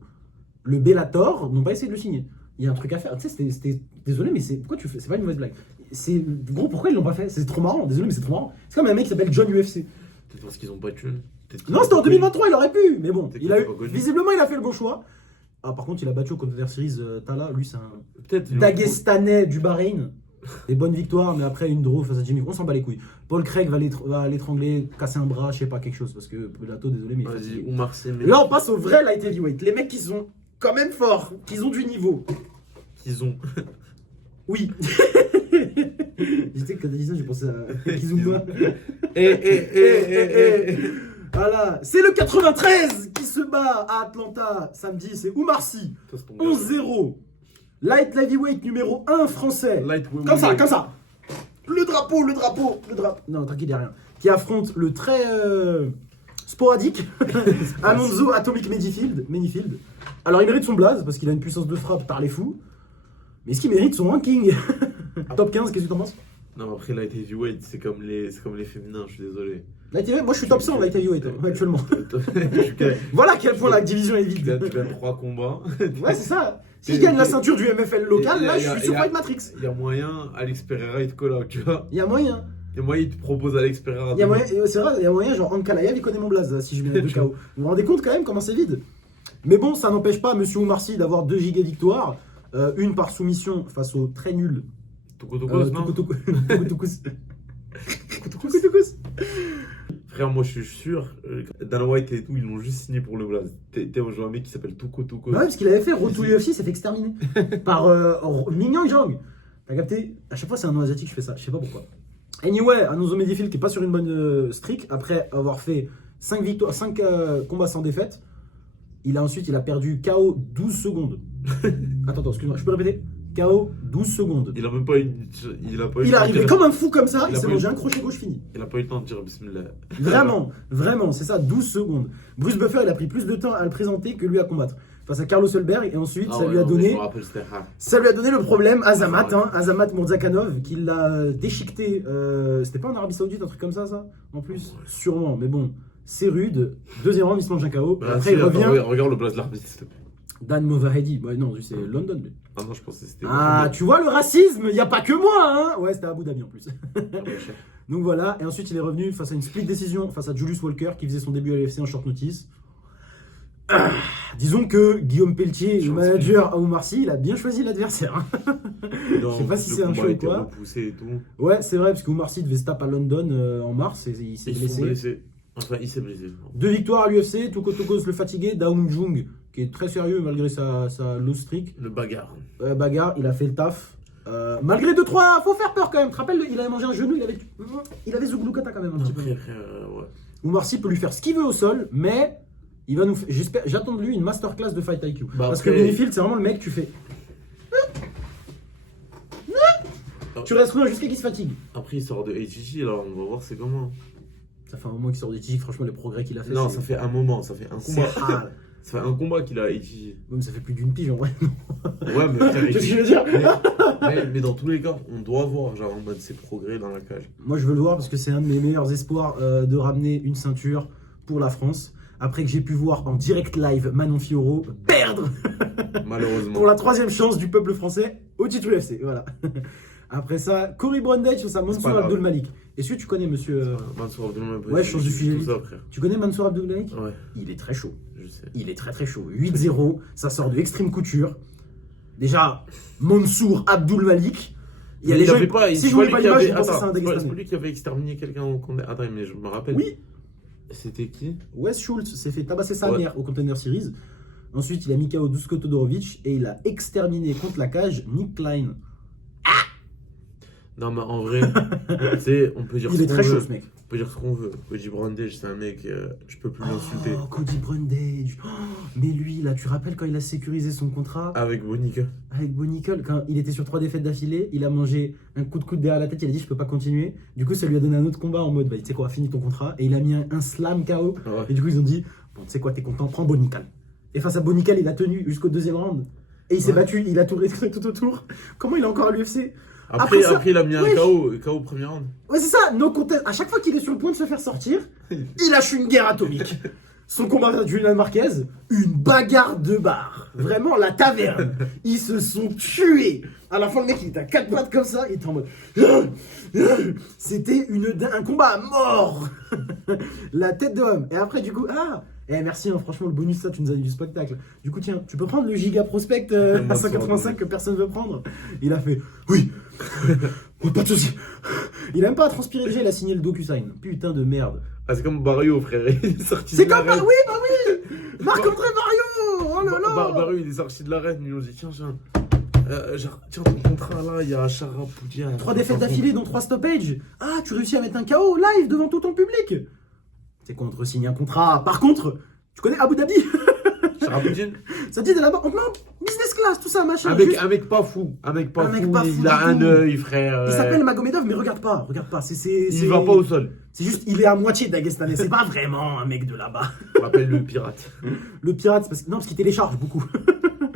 le Bellator, n'ont pas essayé de le signer. Il y a un truc à faire. Tu sais, c'était. Désolé, mais c'est. Pourquoi tu fais. C'est pas une mauvaise blague. C'est. Gros, pourquoi ils l'ont pas fait? C'est trop marrant. Désolé, mais c'est trop marrant. C'est comme un mec qui s'appelle John UFC. Peut-être parce qu'ils ont pas tué. Non, c'était en 2023, il aurait pu. Mais bon, Peut-être il a eu. qu'il était pas connu. Visiblement, il a fait le bon choix. Ah, par contre, il a battu au Contender Series Tala. Lui, c'est un Peut-être. Dagestanais du Bahreïn. Des bonnes victoires, mais après une draw face à Jimmy. On s'en bat les couilles. Paul Craig va l'étrangler, casser un bras, je sais pas, quelque chose. Parce que Bellato, désolé, mais. il est Vas-y, fatigué. Oumar Sy, mais Là, on passe au vrai light heavyweight. Les mecs qui sont quand même forts, qui ont du niveau. qu'ils ont. Oui. J'étais que quand t'as dit ça, j'ai pensé à Kizumba. Voilà, c'est le 93 qui se bat à Atlanta samedi, c'est Oumar Sy. 11-0. Light heavyweight numéro 1 français. Comme ça, comme ça. Le drapeau. Non, t'inquiète, y'a rien. Qui affronte le très sporadique Alonso Atomic Menifield. Alors, il mérite son blaze parce qu'il a une puissance de frappe par les fous. Mais est-ce qu'il mérite son ranking? Top 15, qu'est-ce que tu en penses? Non, après, light heavyweight, c'est comme les féminins, je suis désolé. Light heavyweight, moi je suis top 100 light heavyweight actuellement. Tu gagnes- Voilà à quel point la division est vide. tu gagnes 3 combats. Ouais, c'est ça. Si je gagne la ceinture du MFL local, Et- là et- je suis et- sur et- Fight Matrix. Il y a moyen, Alex Pereira, il te colle out, tu vois. Il y a moyen. Il y a moyen, il te propose Alex Pereira. Il y a moyen, c'est vrai, il y a moyen, genre Ankalaev, il connaît mon blaze, si je mets 2 KO. Vous vous rendez compte quand même comment c'est vide? Mais bon, ça n'empêche pas Monsieur Oumar Sy d'avoir 2 giga victoires. Une par soumission face au très nul. Tokotokos, non Tukutokous. Tukutokous. Frère, moi je suis sûr, Dana White et tout, ils l'ont juste signé pour le blaze. T'es un mec qui s'appelle Tokotokos. Ouais, parce qu'il avait fait Road to UFC, il s'est fait exterminer par Mingyang Jang. T'as capté? À chaque fois, c'est un nom asiatique, je fais ça, je sais pas pourquoi. Anyway, Alonso Medifil qui est pas sur une bonne streak, après avoir fait 5 victoires, 5 combats sans défaite, il a perdu KO 12 secondes. Attends, excuse-moi, je peux répéter? KO 12 secondes. Il a même pas eu. Il a pas eu Il est le temps de arrivé dire- comme un fou comme ça, Il il a s'est pas eu- mangé un crochet gauche fini. Il a pas eu le temps de dire Bismillah. Vraiment, c'est ça, 12 secondes. Bruce Buffer, il a pris plus de temps à le présenter que lui à combattre. Face à Carlos Solberg, et ensuite, Ah ça ouais, lui a non, mais donné. je me rappelle, c'était rare. Ça lui a donné le problème Azamat, Ah ouais. Azamat Murzakanov, qui l'a déchiqueté. C'était pas en Arabie Saoudite, un truc comme ça en plus Ouais. Sûrement, mais bon, c'est rude. Deuxième round, il se mange un KO. Bah, Après, si, il attends, revient. regarde le blaze de l'arbitre, s'il te plaît. Dan Movahedi. Ouais, non, lui, c'est London. Lui. Ah non, je pensais que c'était. Ah, tu vois le racisme, il n'y a pas que moi, hein. Ouais, c'était à Abu Dhabi en plus. Ah, ouais, cher. Donc voilà, et ensuite il est revenu face à une split décision face à Julius Walker qui faisait son début à l'UFC en short notice. Disons que Guillaume Pelletier, le Short manager à Oumar Sy, il a bien choisi l'adversaire. Non, Je sais pas si le c'est un combat show ou était quoi. repoussé et tout. Ouais, c'est vrai, parce que Oumar Sy devait se taper à London en mars et il s'est Ils sont blessé. blessés. Enfin, il s'est blessé. 2 victoires à l'UFC, Tukotokos le fatigué, Daum Jung qui est très sérieux malgré sa low streak. Le bagarre. Bagarre, il a fait le taf. Malgré 2-3, faut faire peur quand même. Tu te rappelles, il avait mangé un genou, il avait Zouglukata quand même un petit peu. Après, ouais. Oumar Sy peut lui faire ce qu'il veut au sol, mais il va nous j'attends de lui une masterclass de Fight IQ. Bah Parce que après- Benifield, c'est vraiment le mec, tu fais. Tu restes loin jusqu'à qu'il se fatigue. Après, il sort de HG, là, on va voir c'est comment. Ça fait un moment qu'il sort des TG, franchement, les progrès qu'il a fait. Non, c'est- ça fait un moment, ça fait un c'est combat. rare. Ça fait un combat qu'il a HG. Ouais, mais ça fait plus d'une pige en vrai. Ouais, mais frère, Qu'est-ce que je veux dire? mais dans tous les cas, on doit voir genre en mode ses progrès dans la cage. Moi, je veux le voir parce que c'est un de mes meilleurs espoirs de ramener une ceinture pour la France. Après que j'ai pu voir en direct live Manon Fiorot perdre Malheureusement. pour la 3e chance du peuple français au titre UFC. Voilà. Après ça, Cory Brundage face à pas Mansour grave. Abdul Malik. Est-ce que tu connais monsieur Mansour Abdelmoum, Ouais, je change de sujet. Tout ça, frère. Tu connais Mansour Abdul Malik? Ouais, Il est très chaud. je sais. Il est très très chaud. 8-0, ça sort de Extreme Couture. Déjà, Mansour Abdul Malik. Il y a Mais les il gens. avait pas. Si c'est je pas voulais lui pas qui l'image, avait- je pensais que c'est un Attends, c'est pas Dagestanais. lui qui avait exterminé quelqu'un au Condé. Attends, mais je me rappelle. Oui, C'était qui? Wes Schultz s'est fait tabasser sa Ouais. mère au Contender Series. Ensuite, il a mis KO Dusko Todorovic et il a exterminé contre la cage Nick Klein. Non, mais en vrai, tu sais, on peut dire Il ce est qu'on très veut. chaud ce mec. On peut dire ce qu'on veut. Cody Brundage, c'est un mec, je peux plus l'insulter. Oh, Cody Brundage. Oh, mais lui, là, tu rappelles quand il a sécurisé son contrat Avec Bonica. avec Bo Nickel, quand il était sur 3 défaites d'affilée, il a mangé un coup de coude derrière la tête, il a dit je peux pas continuer. Du coup, ça lui a donné un autre combat en mode bah, tu sais quoi, finis ton contrat. Et il a mis un slam KO. Ouais. Et du coup, ils ont dit bon, tu sais quoi, t'es content, prends Bo Nickel. Et face à Bo Nickel, il a tenu jusqu'au 2e round. Et il s'est Ouais. battu, il a tout resté tout autour. Comment il est encore à l'UFC? Après, ça- il a mis un wesh. KO au premier round. Ouais, c'est ça, no contest. À chaque fois qu'il est sur le point de se faire sortir, il lâche une guerre atomique. Son combat avec Julian Marquez, une bagarre de bar. Vraiment, la taverne. Ils se sont tués. À la fin, le mec, il était à 4 pattes comme ça. Il était en mode. C'était un combat à mort. La tête de homme. Et après, du coup, merci, hein, franchement, le bonus, ça, tu nous as dit du spectacle. Du coup, tiens, tu peux prendre le giga prospect à 185 que personne veut prendre. Il a fait, oui, ouais, pas de soucis. Il a même pas à transpirer le jet, il a signé le DocuSign. Putain de merde. Ah, c'est comme Barrio, frère. Il est sorti C'est de comme l'arène. oui, bah oui. Marc-André Mario. Oh là là. Barrio, il est sorti de l'arène. Ils lui ont dit tiens, tiens, ton contrat là, il y a Chara Poudia. 3 défaites d'affilée, dont 3 stoppages. Ah, tu réussis à mettre un KO live devant tout ton public. C'est quoi, on te re-signe un contrat. Par contre, tu connais Abu Dhabi? Chara Poudia. Ça te dit de là-bas, non, business class, tout ça, machin. Un juste- mec pas fou. Un mec pas Un mec fou. pas Il fou a du un tout. œil, frère. Il s'appelle Magomedov, mais regarde pas. Il va pas au sol. C'est juste, il est à moitié dagestanais. C'est pas vraiment un mec de là-bas. On l'appelle le pirate. Le pirate, c'est parce qu'il télécharge beaucoup.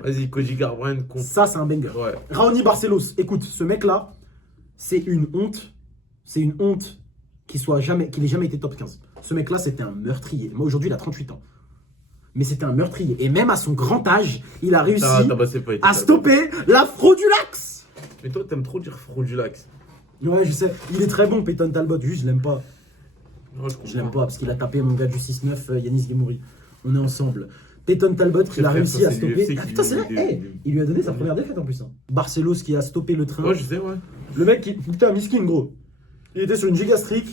Vas-y, Cody Garbrandt contre. Ça, c'est un banger. Ouais. Raoni Barcelos, écoute, ce mec-là, c'est une honte. C'est une honte qu'il ait jamais été top 15. Ce mec-là, c'était un meurtrier. Moi, aujourd'hui, il a 38 ans. Mais c'était un meurtrier. Et même à son grand âge, il a réussi à stopper la fraudulax. Mais toi, t'aimes trop dire fraudulax. Ouais, je sais. Il est très bon, Peyton Talbot. Juste, je l'aime pas. Non, Je l'aime pas parce qu'il a tapé mon gars du 6-9, Yanis Gemouri. On est ensemble. Peyton Talbot, il a réussi à stopper. Ah putain, c'est vrai. Hey, il lui a donné sa première défaite en plus. Hein. Barcelos qui a stoppé le train. Ouais, je sais, ouais. Le mec, putain, miskin, gros. Il était sur une giga streak.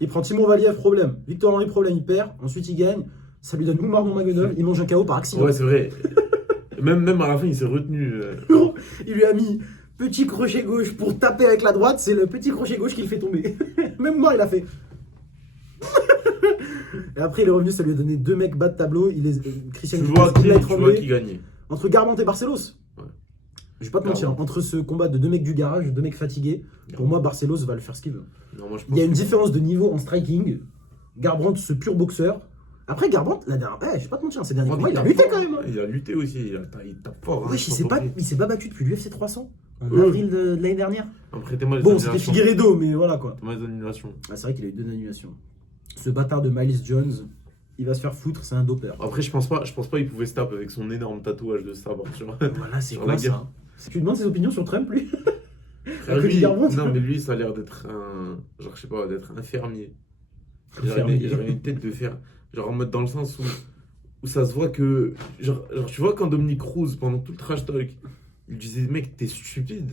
Il prend Timur Valiev, problème. Victor Henry, problème, il perd. Ensuite, il gagne. Ça lui donne Oumar Nurmagomedov. Il mange un KO par accident. Ouais, c'est vrai. même à la fin, il s'est retenu. Gros, il lui a mis petit crochet gauche pour taper avec la droite. C'est le petit crochet gauche qui le fait tomber. Même moi, il a fait. Et après, il est revenu, ça lui a donné 2 mecs bas de tableau. Christian Tu vois qui gagnait. Entre Garbrandt et Barcelos. Ouais. Je vais pas te mentir, entre ce combat de 2 mecs du garage, 2 mecs fatigués, pour moi, Barcelos va le faire ce qu'il veut. Non, moi, Il y a une différence de niveau en striking. Garbrandt, ce pur boxeur. Après, Garbrandt, la dernière, je vais pas te mentir, ces derniers combats, il a lutté quand même. Hein. Il a lutté aussi, il tape fort. Ouais, il s'est pas battu depuis l'UFC 300 en avril de l'année dernière. Après, t'es mal. Bon, c'était Figueiredo, mais voilà quoi. T'es mal d'annulation. Ah, c'est vrai qu'il a eu 2 annulations. Ce bâtard de Miles Jones, il va se faire foutre, c'est un doper. Après, je pense pas il pouvait se taper avec son énorme tatouage de sabre sur. Voilà, c'est sur quoi la guerre. ça? Tu demandes ses opinions sur Trump, lui? Non, mais lui, ça a l'air d'être un. Genre, je sais pas, d'être un fermier. J'aurais une tête de fer. Genre, en mode dans le sens où ça se voit que. Genre, tu vois, quand Dominique Cruz, pendant tout le trash talk, il disait, mec, t'es stupide.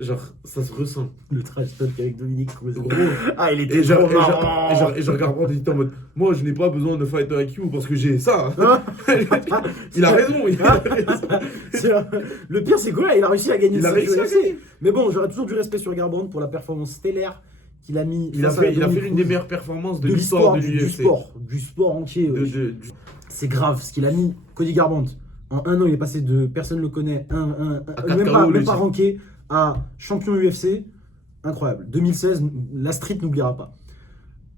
Genre, ça se ressent. Le trash talk avec Dominique Cruz. Gros. Ah, il était trop marrant. Et je regarde Brand et il était en mode, moi, je n'ai pas besoin de fighter IQ parce que j'ai ça. Il a raison. Le pire, c'est quoi? Il a réussi à gagner. Il a réussi à gagner. Mais bon, j'aurais toujours du respect sur Garbrandt pour la performance stellaire qu'il a mis. Il a fait l'une des meilleures performances de l'histoire de l'UFC. Du sport entier. C'est grave ce qu'il a mis. Cody Garbrandt, en 1 an, il est passé de personne ne le connaît, même pas ranké, à champion UFC. Incroyable. 2016, la street n'oubliera pas.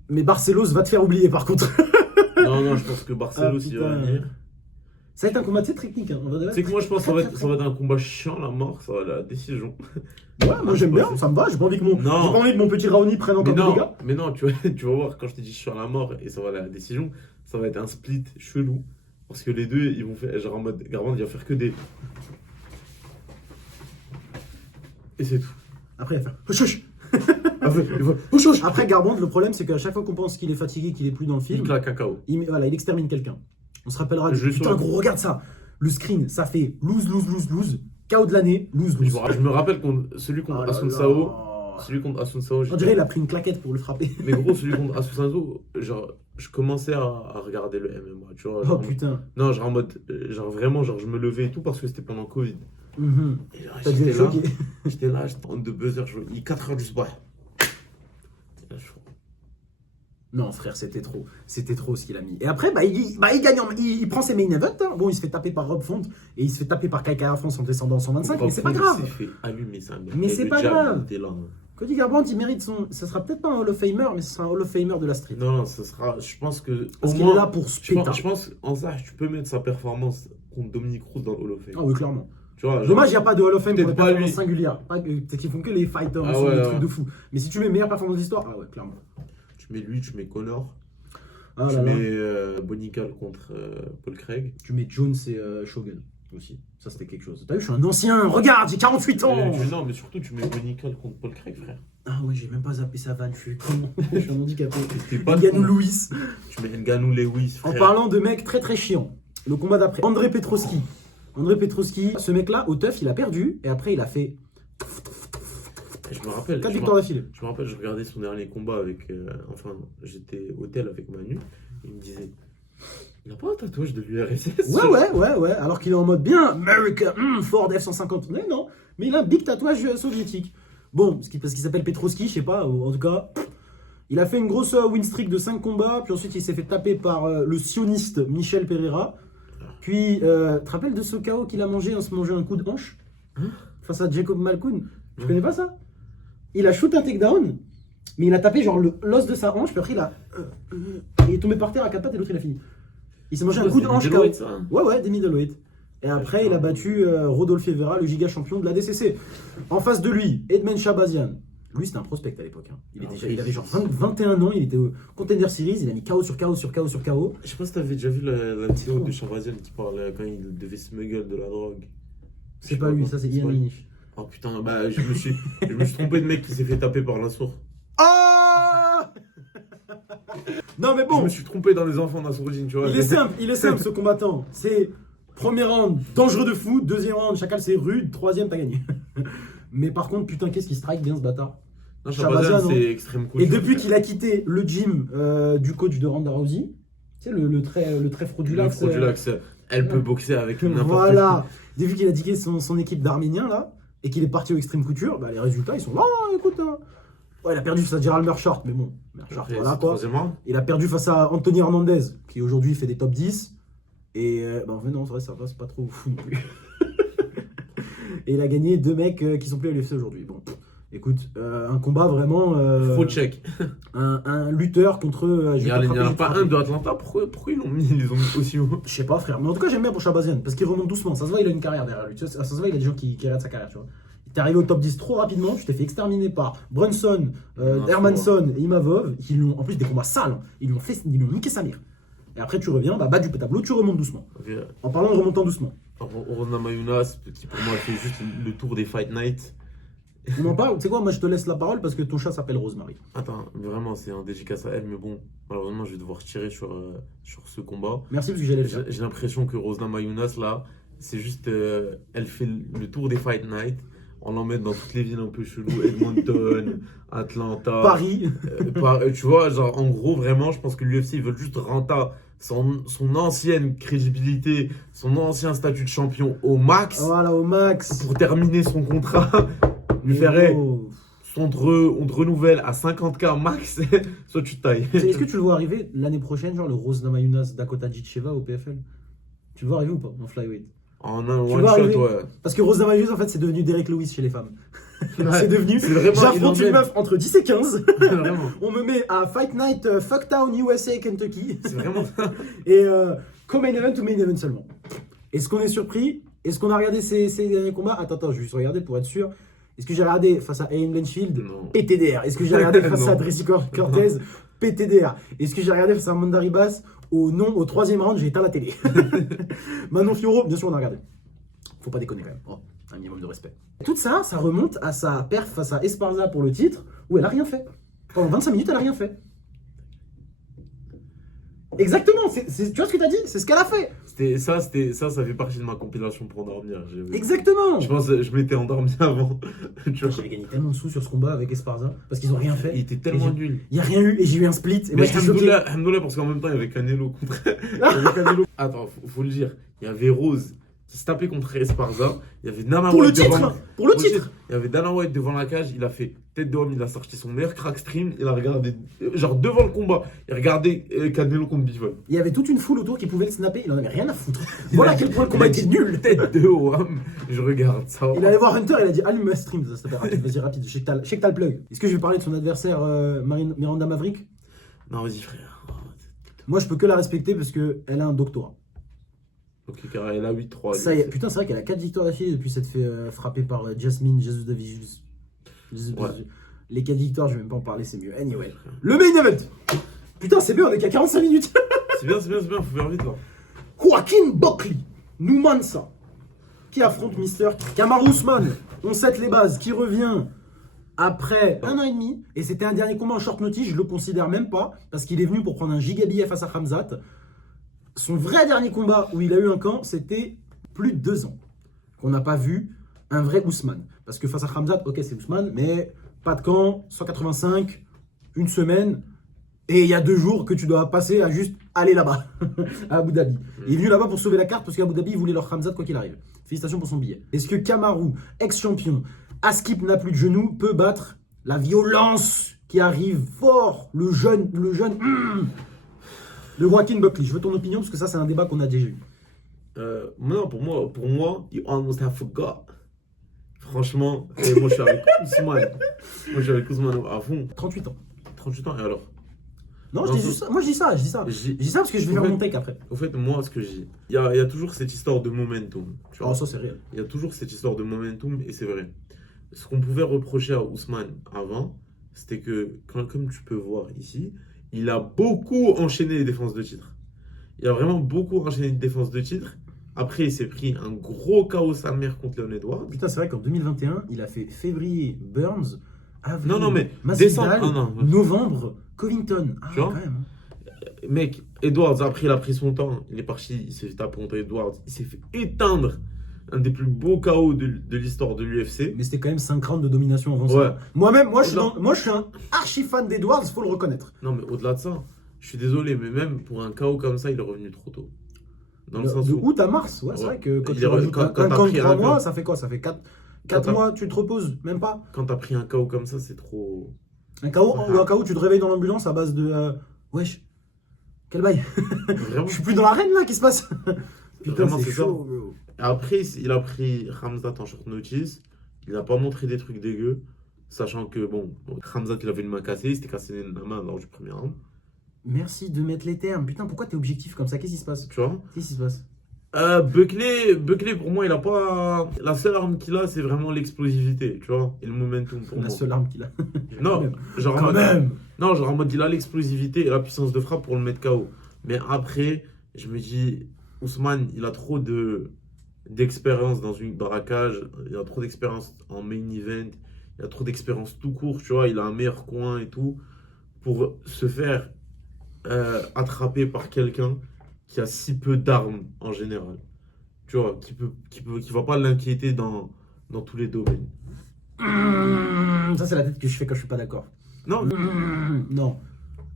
Mais Barcelos va te faire oublier par contre. Non, je pense que Barcelos il va venir. Ça va être un combat assez technique. Hein. C'est que moi je pense que ça va être un combat chiant, la mort, ça va être la décision. Ouais, moi j'aime bien, ça me va. J'ai pas envie que mon petit Raoni prenne encore des dégâts. Mais non, tu vas voir, quand je te dis chiant, la mort et ça va être la décision, ça va être un split chelou. Parce que les deux, ils vont faire, genre en mode, Garbrandt, il va faire que des. Et c'est tout. Après, il va faire. Après, Garbrandt, le problème, c'est qu'à chaque fois qu'on pense qu'il est fatigué, qu'il est plus dans le film, il claque un KO. Il extermine quelqu'un. On se rappellera du putain, gros, regarde ça. Le screen, ça fait lose. KO de l'année, lose. Je me rappelle celui contre Asun Sao. Celui contre Asun Sao. On dirait qu'il a pris une claquette pour le frapper. Mais gros, celui contre Asun Sao, genre, je commençais à regarder le MMA, tu vois. Oh putain. Non, genre en mode, vraiment, je me levais et tout parce que c'était pendant Covid. T'as dû être choqué. J'étais là, j'étais en 2 heures, il est 4 heures du soir. Non frère, c'était trop ce qu'il a mis. Et après, il gagne, il prend ses main events. Hein. Bon, il se fait taper par Rob Font et il se fait taper par Kai France en descendant en 125, mais c'est pas grave. Il s'est fait allumer ça. Mais c'est pas grave. Cody Garbrandt, il mérite ça sera peut-être pas un Hall of Famer, mais ce sera un Hall of Famer de la street. Non, ça sera, je pense que parce qu'il est là pour se péter. Je pense en ça, tu peux mettre sa performance contre Dominique Cruz dans le Hall of Fame. Ah oui, clairement. Tu vois, dommage, il n'y a pas de Hall of Fame pour les performances lui. Singulières. C'est qu'ils font que les fighters, des trucs de fou. Mais si tu mets meilleure performance d'histoire, ah ouais, clairement. Tu mets lui, tu mets Connor. Ah tu mets Bonical contre Paul Craig. Tu mets Jones et Shogun aussi. Ça, c'était quelque chose. T'as vu, je suis un ancien. Regarde, j'ai 48 ans. Non, mais surtout, tu mets Bonical contre Paul Craig, frère. Ah ouais, j'ai même pas zappé sa vanne. Je suis un handicapé. Ngannou Lewis. Tu mets Ngannou Lewis, frère. En parlant de mecs très très chiants, le combat d'après. André Petroski, ce mec-là, au teuf, il a perdu. Et après, il a fait. Je me rappelle. 4 victoires d'affilée. Je me rappelle, je regardais son dernier combat avec. J'étais hôtel avec Manu. Il me disait. Il n'a pas un tatouage de l'URSS. Ouais. Alors qu'il est en mode bien America, Ford F-150. Mais non, mais il a un big tatouage soviétique. Bon, parce qu'il s'appelle Petroski, je sais pas, ou en tout cas. Il a fait une grosse win streak de 5 combats. Puis ensuite, il s'est fait taper par le sioniste Michel Pereira. Puis, tu te rappelles de ce KO qu'il a mangé en se mangeant un coup de hanche face à Jacob Malkoun? Tu connais pas ça? Il a shoot un takedown, mais il a tapé genre l'os de sa hanche, puis après il est tombé par terre à 4 pattes et l'autre il a fini. Il s'est mangé un coup de hanche KO. Ouais, des middleweight. Et après, il a battu Rodolphe Vera, le giga champion de la DCC. En face de lui, Edmen Shabazian, Lui, c'était un prospect à l'époque. Hein. Ah, Il avait genre 21 ans, il était au Contender Series, il a mis KO sur KO sur KO sur KO. Je sais pas si t'avais déjà vu la vidéo de Chavazian qui parle quand il devait smuggle de la drogue. C'est pas lui, ça c'est Ian Linish. Oh putain, bah je me suis trompé de mec qui s'est fait taper par l'assour. Ah Non mais Je bon, me suis trompé dans les enfants d'Assourdine, tu vois. il est simple ce combattant. C'est premier round, dangereux de fou, deuxième round, chacal c'est rude, troisième t'as gagné. Mais par contre, putain, qu'est-ce qu'il strike bien ce bâtard. Non, Chavazian, c'est extrême cool. Et depuis qu'il a quitté le gym du coach de Ronda Rousey, tu sais, le très fraudulax. Le fraudulax, elle peut boxer avec n'importe qui. Voilà. Depuis qu'il a quitté son équipe d'Arméniens, là, et qu'il est parti au Extreme Couture, bah, les résultats, ils sont là, écoute. Hein. Ouais, il a perdu face à Gerald Meerschaert, mais bon, Meerschaert, voilà quoi. Il a perdu face à Anthony Hernandez, qui aujourd'hui fait des top 10. Et bah, en fait, non, c'est vrai, ça passe pas trop fou non plus. Et il a gagné 2 mecs qui sont plus à l'UFC aujourd'hui. Bon, écoute, un combat vraiment. Fraud check. Un lutteur contre. Il n'y en a pas un de Atlanta, pourquoi ils l'ont mis aussi haut? Je sais pas, frère. Mais en tout cas, j'aime bien pour Chavazian parce qu'il remonte doucement. Ça se voit, il a une carrière derrière lui. Tu vois, ça se voit, il a des gens qui regardent sa carrière, tu vois. T'es arrivé au top 10 trop rapidement, tu t'es fait exterminer par Brunson, Hermanson et Imavov, qui l'ont, en plus des combats sales, hein. Ils lui ont niqué sa mère. Et après tu reviens, bas du tableau, tu remontes doucement. Okay. En parlant de remontant doucement. Rosna Mayunas, qui pour moi fait juste le tour des Fight Night. On en parle, tu sais quoi, moi je te laisse la parole parce que ton chat s'appelle Rosemary. Attends, vraiment c'est un dédicace à elle, mais bon, malheureusement je vais devoir tirer sur ce combat. Merci parce que j'allais le faire. J'ai l'impression que Rosna Mayunas là, c'est juste, elle fait le tour des Fight Night. On l'emmène dans toutes les villes un peu cheloues, Edmonton, Atlanta, Paris. Tu vois, genre en gros, vraiment, je pense que l'UFC, ils veulent juste renter son ancienne crédibilité, son ancien statut de champion au max. Voilà, au max. Pour terminer son contrat, lui faire on te renouvelle à 50K max, soit tu tailles. Est-ce que tu le vois arriver l'année prochaine, genre le Rose Namajunas Dakota Ditcheva au PFL? Tu le vois arriver ou pas en flyweight? En un one shot, ouais. Parce que Rose Namajunas, en fait, c'est devenu Derek Lewis chez les femmes. Ouais, c'est devenu. J'affronte une meuf entre 10 et 15. On me met à Fight Night Fucktown USA Kentucky. C'est vraiment ça. Et co-main event ou main event seulement. Est-ce qu'on est surpris? Est-ce qu'on a regardé ces derniers combats? Attends, je vais juste regarder pour être sûr. Est-ce que j'ai regardé face à Aim Blanchfield? PTDR. Est-ce que j'ai regardé face à Tracy Cortez? PTDR. Est-ce que j'ai regardé face à Amanda Ribas? Au 3e round, j'ai éteint la télé. Manon Fiorot, bien sûr, on a regardé. Faut pas déconner quand même. Oh, un minimum de respect. Tout ça, ça remonte à sa perf face à Esparza pour le titre, où elle a rien fait. Pendant 25 minutes, elle a rien fait. Exactement, tu vois ce que t'as dit? C'est ce qu'elle a fait. Ça fait partie de ma compilation pour endormir. Exactement. Je pense que je m'étais endormi avant. J'avais gagné tellement de sous sur ce combat avec Esparza parce qu'ils ont rien fait. Il était tellement nul. Il n'y a rien eu et j'ai eu un split. Et mais Alhamdoulilah, parce qu'en même temps, il y avait Canelo contre. Attends, faut le dire. Il y avait Rose qui se tapait contre Esparza. Il y avait Dana White pour le titre. Il y avait Dana White devant la cage. Il a fait tête d'homme. Il a sorti son meilleur crack stream. Il a regardé, genre devant le combat, il regardait Canelo contre Bivol. Il y avait toute une foule autour qui pouvait le snapper. Il en avait rien à foutre. Voilà à quel point le combat était nul. Tête de homme. Je regarde ça. Il allait voir Hunter. Il a dit allume ma stream. Ça s'appelle rapide. Vas-y, rapide. Je sais que t'as le plug. Est-ce que je vais parler de son adversaire Miranda Maverick? Non, vas-y, frère. Moi, je peux que la respecter parce qu'elle a un doctorat. Ok, car elle a 8-3. Putain, c'est vrai qu'elle a 4 victoires d'affilée depuis s'être fait frapper par Jasmine Jesus Davis. Ouais. Les 4 victoires, je vais même pas en parler, c'est mieux. Anyway. Le main event. Putain, c'est bien, on est qu'à 45 minutes. C'est bien, faut faire vite là. Joaquin Buckley, Numansa, qui affronte Mister Kamaru Usman. On set les bases, qui revient après 1 an et demi. Et c'était un dernier combat en short notice, je le considère même pas, parce qu'il est venu pour prendre un giga billet face à Khamzat. Son vrai dernier combat où il a eu un camp, c'était plus de 2 ans qu'on n'a pas vu un vrai Ousmane. Parce que face à Khamzat, ok, c'est Ousmane, mais pas de camp, 185, une semaine, et il y a 2 jours que tu dois passer à juste aller là-bas, à Abu Dhabi. Il est venu là-bas pour sauver la carte parce qu'à Abu Dhabi, il voulait leur Khamzat quoi qu'il arrive. Félicitations pour son billet. Est-ce que Kamaru, ex-champion, Askip n'a plus de genoux, peut battre la violence qui arrive fort, le jeune, de Joaquin Buckley? Je veux ton opinion parce que ça, c'est un débat qu'on a déjà eu. Non, pour moi, you almost have forgot. Franchement, moi je suis avec Ousmane. Moi je suis avec Ousmane à fond. 38 ans. 38 ans, et alors? Non, je dis ça. Moi je dis ça. Je dis ça parce que je vais faire mon take après. Au fait, moi, ce que je dis, il y a toujours cette histoire de momentum. Tu vois, ça c'est réel. Il y a toujours cette histoire de momentum et c'est vrai. ce qu'on pouvait reprocher à Ousmane avant, c'était que, comme tu peux voir ici, il a beaucoup enchaîné les défenses de titre. Il a vraiment beaucoup enchaîné les défenses de titre. Après, il s'est pris un gros chaos sa mère contre Leon Edwards. Putain, c'est vrai qu'en 2021, il a fait février Burns, avril Non, non, mais Masvidal, décembre. Non, non. novembre Covington. Ah, Tu vois quand même. Mec, Edwards, après, il a pris son temps. Il est parti, il s'est tapé contre Edwards. Il s'est fait éteindre. Un des plus beaux KO de l'histoire de l'UFC. Mais c'était quand même 5 rounds de domination avant Ouais. ça. Moi-même, moi, Au-delà. je suis un archi fan d'Edwards, faut le reconnaître. Non, mais au-delà de ça, je suis désolé, mais même pour un KO comme ça, il est revenu trop tôt. Dans le sens De où. août à mars, ouais, c'est Ouais. vrai que quand Il tu est rajoutes quand un t'as camp de pris 3 un mois, camp. ça fait quoi? Ça fait 4 t'as- mois, tu te reposes, même pas. Quand t'as pris un KO comme ça, c'est trop. Un KO, ou un KO, tu te réveilles dans l'ambulance à base de. Wesh, quel bail. Vraiment. Je suis plus dans l'arène là, qu'est-ce qui se passe? Putain, Vraiment, c'est c'est chaud. Bro. Après, il a pris Khamzat en short notice. Il n'a pas montré des trucs dégueux. Sachant que, bon, Khamzat, il avait une main cassée. Il s'était cassé la main lors du premier round. Merci de mettre les termes. Putain, pourquoi t'es objectif comme ça? Qu'est-ce qui se passe? Tu vois Qu'est-ce qui se passe? Buckley, pour moi, il a pas. La seule arme qu'il a, c'est vraiment l'explosivité. Tu vois Et le momentum pour La moi. seule arme qu'il a. Non, genre en Quand mode. même. Non, genre en mode, il a l'explosivité et la puissance de frappe pour le mettre KO. Mais après, je me dis, Ousmane, il a trop d'expérience dans la cage. Il a trop d'expérience en main event. Il a trop d'expérience tout court, tu vois. Il a un meilleur coin et tout. Pour se faire attraper par quelqu'un qui a si peu d'armes en général. Tu vois, qui va pas l'inquiéter dans tous les domaines. Ça, c'est la tête que je fais quand je suis pas d'accord. Non, Non.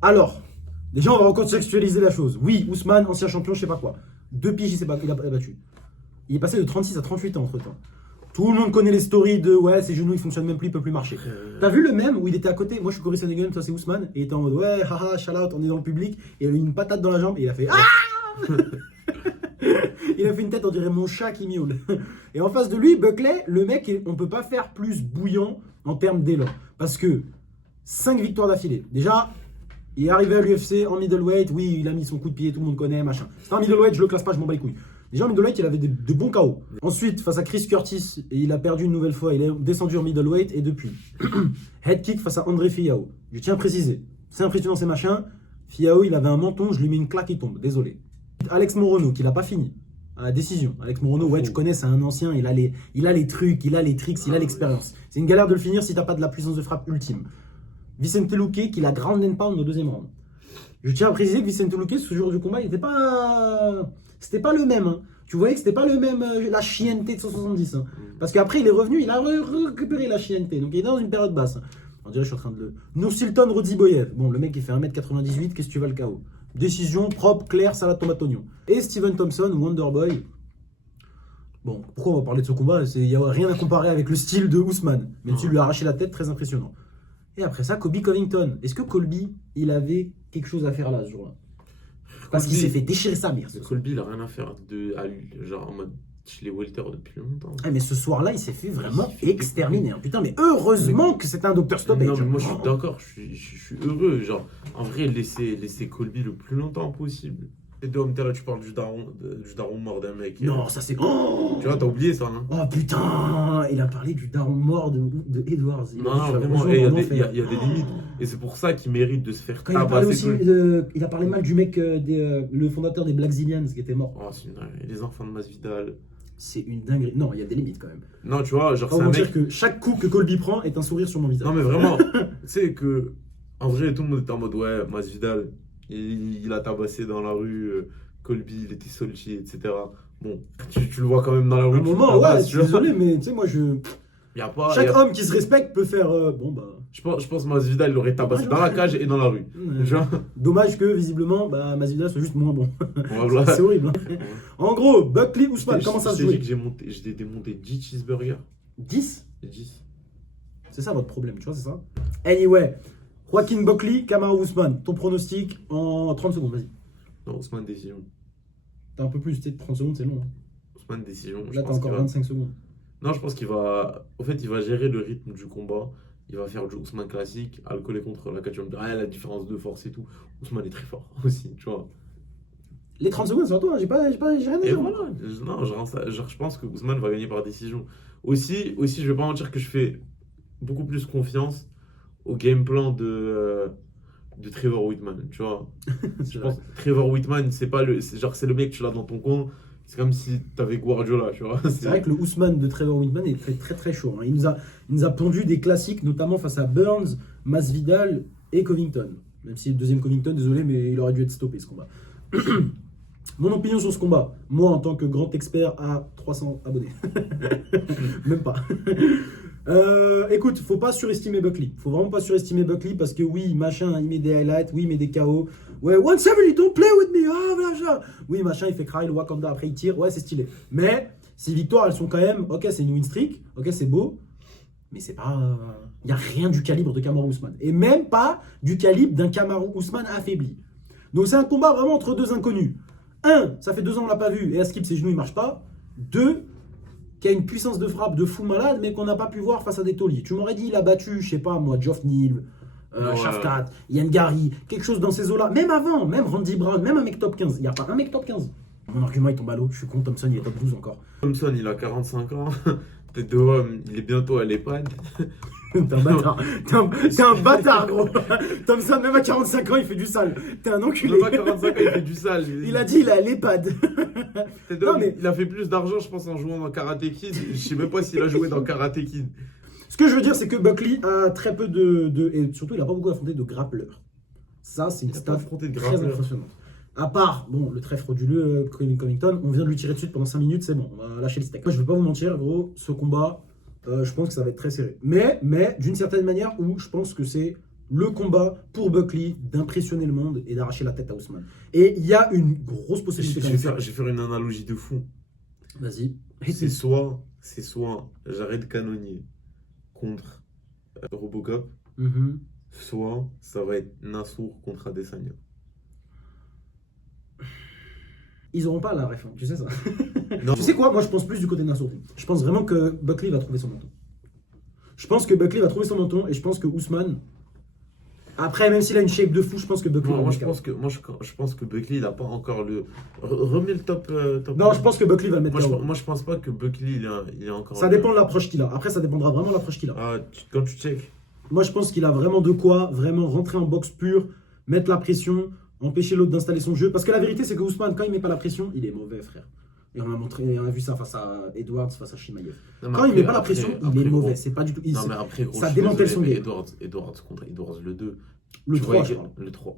Alors, déjà, on va recontextualiser la chose. Oui, Ousmane, ancien champion, je sais pas quoi. 2 piges, il a battu. Il est passé de 36 à 38 ans entre temps. Tout le monde connaît les stories de ouais, ses genoux ils fonctionnent même plus, il peut plus marcher. T'as vu le même où il était à côté? Moi je suis Cory Sandhagen, toi c'est Ousmane. Et il était en mode ouais, haha, shout out, on est dans le public. Et il a eu une patate dans la jambe et il a fait ah. Il a fait une tête, on dirait mon chat qui miaule. Et en face de lui, Buckley, le mec, on peut pas faire plus bouillant en termes d'élan. Parce que 5 victoires d'affilée. Déjà, il est arrivé à l'UFC en middleweight. Oui, il a mis son coup de pied, tout le monde connaît, machin. C'est un middleweight, je le classe pas, je m'en bats les couilles. Déjà en middleweight, il avait de bons KO. Ensuite, face à Chris Curtis, il a perdu une nouvelle fois. Il est descendu en middleweight et depuis. Head kick face à André Fiao. Je tiens à préciser, c'est impressionnant ces machins. Fiao, il avait un menton, je lui mets une claque, il tombe. Désolé. Alex Morono, qui l'a pas fini. À la décision. Alex Morono, ouais, tu connais, c'est un ancien. Il a les trucs, il a les tricks, il a l'expérience. C'est une galère de le finir si t'as pas de la puissance de frappe ultime. Vicente Luque, qui l'a ground and pound au deuxième round. Je tiens à préciser que Vicente Luque, ce jour du combat, il était pas. C'était pas le même. Hein. Tu voyais que c'était pas le même, la chienneté de 170. Hein. Parce qu'après, il est revenu, il a récupéré la chienneté. Donc il est dans une période basse. On dirait que je suis en train de le. Nursultan Rodziboyev. Bon, le mec, il fait 1m98, qu'est-ce que tu vas le KO? Décision propre, claire, salade tomate oignon. Et Steven Thompson, Wonderboy. Bon, pourquoi on va parler de ce combat? Il n'y a rien à comparer avec le style de Ousmane. Même s'il lui a arraché la tête, très impressionnant. Et après ça, Colby Covington. Est-ce que Colby, il avait quelque chose à faire là ce jour-là? Parce qu'il s'est fait déchirer sa mère. Colby, il a rien à faire à lui. Genre en mode, je l'ai welter depuis longtemps. Ah, mais ce soir-là, il s'est fait vraiment exterminer. Hein. Putain, mais heureusement que c'était un docteur stoppage. Non, mais moi je suis d'accord, je suis heureux. Genre, en vrai, laisser Colby le plus longtemps possible. Et de Hommes, là, tu parles du daron mort d'un mec. Non, ça c'est. Oh, Tu vois, t'as oublié ça, hein? oh putain, il a parlé du daron mort de Edwards. Non, vraiment, il y a des limites. Et c'est pour ça qu'il mérite de se faire Quand il a parlé tabasser. aussi, il a parlé mal du mec, le fondateur des Black Zillions qui était mort. Oh, c'est une dinguerie. Les enfants de Masvidal. C'est une dinguerie. Non, il y a des limites quand même. Non, tu vois, genre, On c'est va un dire mec. que chaque coup que Colby prend est un sourire sur mon visage. Non, mais vraiment, tu sais que. En vrai, tout le monde était en mode, ouais, Masvidal, il a tabassé dans la rue. Colby, il était salty, etc. Bon, tu le vois quand même dans la À rue. un moment, ouais, je suis désolé, mais tu sais, moi je. Y a pas, Chaque homme qui se respecte peut faire. Bon, bah. Je pense que Masvidal, il l'aurait tabassé dans la cage et dans la rue. Tu vois Dommage que visiblement, bah, Masvidal soit juste moins bon. Voilà. C'est horrible. Hein. En gros, Buckley Ousmane, comment ça se joue? que j'ai démonté 10 cheeseburgers. 10? 10. C'est ça votre problème, tu vois, c'est ça? Anyway, Joaquin Buckley, Kamaru Ousmane, ton pronostic en 30 secondes, vas-y. Non, Ousmane décision. T'as un peu plus, tu sais, 30 secondes, c'est long. Hein. Ousmane décision. Là, t'as encore 25 secondes. Non, je pense qu'il va. Au fait, il va gérer le rythme du combat. Il va faire du Ousmane classique, à le coller contre la cage. Tu vas me dire, ah, la différence de force et tout. Ousmane est très fort aussi, tu vois. Les 30 secondes, c'est à toi, j'ai rien à Et dire. voilà, non, je pense que Ousmane va gagner par décision. Aussi, je vais pas mentir que je fais beaucoup plus confiance au game plan de Trevor Whitman, tu vois. C'est Je vrai. pense que Trevor Whitman, c'est pas le, c'est genre c'est le mec tu l'as dans ton coin, c'est comme si t'avais Guardiola, tu vois. C'est vrai que le Ousmane de Trevor Whitman est très très très chaud, hein. Il nous a pondu des classiques, notamment face à Burns, Masvidal et Covington. Même si le deuxième Covington, désolé, mais il aurait dû être stoppé ce combat. Mon opinion sur ce combat, moi en tant que grand expert à 300 abonnés, même pas. Écoute, faut pas surestimer Buckley. Faut vraiment pas surestimer Buckley parce que oui, machin, il met des highlights, oui, il met des KO. Ouais, 170, don't play with me. Ah, machin. Oui, machin, il fait cry le Wakanda, après il tire. Ouais, c'est stylé. Mais ces victoires, elles sont quand même, ok, c'est une win streak, ok, c'est beau, mais c'est pas. Il y a rien du calibre de Kamaru Usman. Et même pas du calibre d'un Kamaru Usman affaibli. Donc c'est un combat vraiment entre deux inconnus. Un, ça fait 2 ans on l'a pas vu et Askip ses genoux ils marchent pas. Deux, qui a une puissance de frappe de fou malade mais qu'on n'a pas pu voir face à des tauliers. Tu m'aurais dit il a battu, je sais pas moi, Geoff Neal, Ouais. Shafkat, Ian Gary, quelque chose dans ces eaux-là. Même avant, même Randy Brown, même un mec top 15. Il n'y a pas un mec top 15. Mon argument il tombe à l'eau, je suis con, Thompson il est top 12 encore. Thompson, il a 45 ans, tête de homme, il est bientôt à l'EHPAD. T'es un bâtard. T'es un bâtard, gros. Thompson, même à 45 ans, il fait du sale. T'es un enculé. Même à 45 ans, il fait du sale. Il a dit il est à l'EHPAD. Tête de Non, homme, mais- il a fait plus d'argent, je pense, en jouant dans Karate Kid. Je sais même pas s'il a joué dans Karate Kid. Ce que je veux dire, c'est que Buckley a très peu et surtout, il a pas beaucoup affronté de grappleurs. Ça, c'est une Il a stat pas affronté de très grappleurs. impressionnante. À part, bon, le très frauduleux Covington, on vient de lui tirer dessus pendant 5 minutes, c'est bon, on va lâcher le steak. Moi, je vais pas vous mentir, gros, ce combat, je pense que ça va être très serré. Mais d'une certaine manière, où je pense que c'est le combat pour Buckley d'impressionner le monde et d'arracher la tête à Ousmane. Et il y a une grosse Je possibilité. vais faire une analogie de fou. Vas-y. C'est soit Jared Cannonier contre Robocop, Mhm. soit ça va être Nassour contre Adesanya. Ils auront pas la ref, hein, tu sais ça. Non. Tu sais quoi, moi je pense plus du côté de Nassour. Je pense vraiment que Buckley va trouver son menton. Je pense que Buckley va trouver son menton et je pense que Ousmane. Après, même s'il a une shape de fou, je pense que Buckley va Moi, le je KO. pense que Buckley, il a pas encore le. Remets le top. Non, je pense que Buckley va le mettre KO. Moi, je pense pas que Buckley, il est encore. Ça dépend de l'approche qu'il a. Après, ça dépendra vraiment de l'approche qu'il a. Ah, quand tu check. Moi, je pense qu'il a vraiment de quoi vraiment rentrer en boxe pure, mettre la pression, empêcher l'autre d'installer son jeu. Parce que la vérité, c'est que Ousmane, quand il met pas la pression, il est mauvais, frère. Et on a vu ça face à Edwards, face à Shimaev. Non, mais Quand il met pas la après- pression, il après, est mauvais. gros, C'est pas du tout. Non, mais après, gros, ça je suis démantèle désolé, son mais game. Edwards contre Edwards, le 2. Le Tu 3, vois, je crois. Le 3.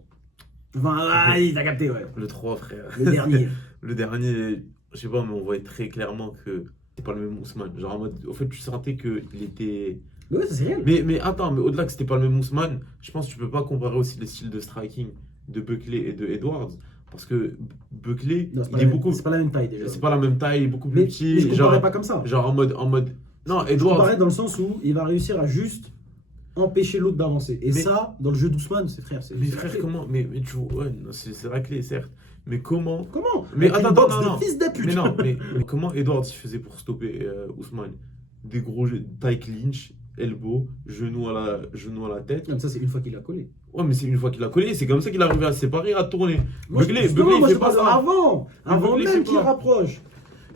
Enfin, ah, il t'a capté, ouais. Le 3, frère. Le dernier. Le dernier, je sais pas, mais on voyait très clairement que c'était pas le même Ousmane. Genre en mode, au fait, tu sentais qu'il était. Mais ouais, ça, c'est réel. Mais attends, mais au-delà que c'était pas le même Ousmane, je pense que tu peux pas comparer aussi les styles de striking de Buckley et de Edwards. Parce que Buckley, Non, c'est pas il est la même- beaucoup. c'est pas la même taille déjà. C'est pas la même taille, il est beaucoup plus Mais petit. je comparais Genre, pas comme ça. genre en mode. Non, Je Edwards. comparais dans le sens où il va réussir à juste empêcher l'autre d'avancer. Et Mais- ça, dans le jeu d'Ousmane, c'est frère. Mais c'est la frère, clé. comment. Mais tu vois, ouais, non, c'est la clé, certes. Mais comment. Comment Mais Avec une attends, boxe non, de non. fils de pute. Mais non, mais comment Edwards il faisait pour stopper Ousmane? Des gros taille clinch, elbow, genou à la tête. Comme ça, c'est une fois qu'il a collé. Ouais, mais c'est une fois qu'il a collé, c'est comme ça qu'il arrivait à se séparer, à tourner. Moi, Buckley, je Buckley, il fait je pas parle ça. avant. Mais Avant Buckley, même c'est qu'il pas. rapproche.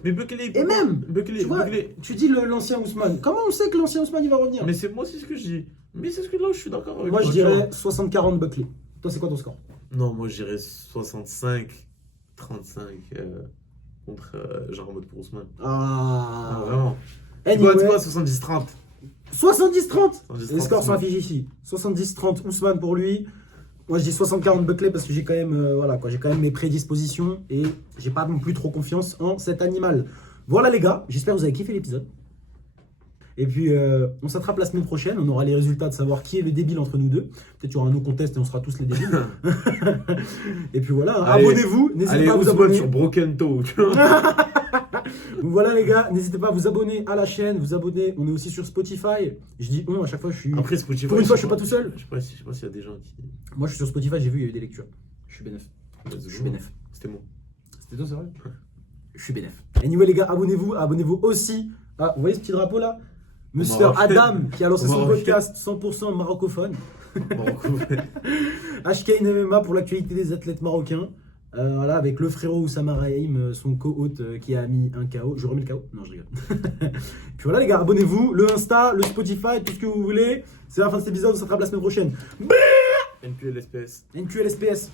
Mais Buckley. Et même, Buckley, tu vois, Buckley. tu dis l'ancien Ousmane. Comment on sait que l'ancien Ousmane il va revenir? Mais c'est moi aussi ce que je dis. Mais c'est ce que là, je suis d'accord avec Moi, toi, je tu vois. dirais 60-40 Buckley. Toi, c'est quoi ton score? Non, moi, je dirais 65-35 contre genre en mode pour Ousmane. Non, Ah. vraiment. Anyway, C'est quoi 70-30? 70-30. 70-30, Les scores sont Ousmane. affichés ici. 70-30 Ousmane pour lui. Moi, je dis 60-40 Buckley parce que j'ai quand même, voilà, quoi, j'ai quand même mes prédispositions et j'ai pas non plus trop confiance en cet animal. Voilà les gars, j'espère que vous avez kiffé l'épisode. Et puis, on s'attrape la semaine prochaine. On aura les résultats de savoir qui est le débile entre nous deux. Peut-être qu'il y aura un no contest et on sera tous les débiles. Et puis voilà, Allez, abonnez-vous. N'hésitez Allez, pas à vous Ousmane abonner. sur Broken Toe, tu vois. Voilà les gars, n'hésitez pas à vous abonner à la chaîne. Vous abonner. On est aussi sur Spotify. Je dis on à chaque fois. Je suis. Après, Spotify. Pour une fois, je suis pas tout seul. Je sais pas s'il y a des gens qui. Moi, je suis sur Spotify. J'ai vu, il y a eu des lectures. Je suis bénef. Je suis bénef. C'était moi. C'était toi, c'est vrai? Je suis bénef. Anyway, les gars, abonnez-vous. Abonnez-vous aussi. Ah, vous voyez ce petit drapeau là? Monsieur Maroc. Adam qui a lancé son Maroc. podcast 100% marocophone. Bon, HK MMA pour l'actualité des athlètes marocains. Voilà, avec le frérot Oussama Rahim, son co-hôte qui a mis un KO. Je remets le KO? Non, je rigole. Puis voilà les gars, abonnez-vous, le Insta, le Spotify, tout ce que vous voulez. C'est la fin de cet épisode, on se rattrape la semaine prochaine. NQL SPS. NQL SPS.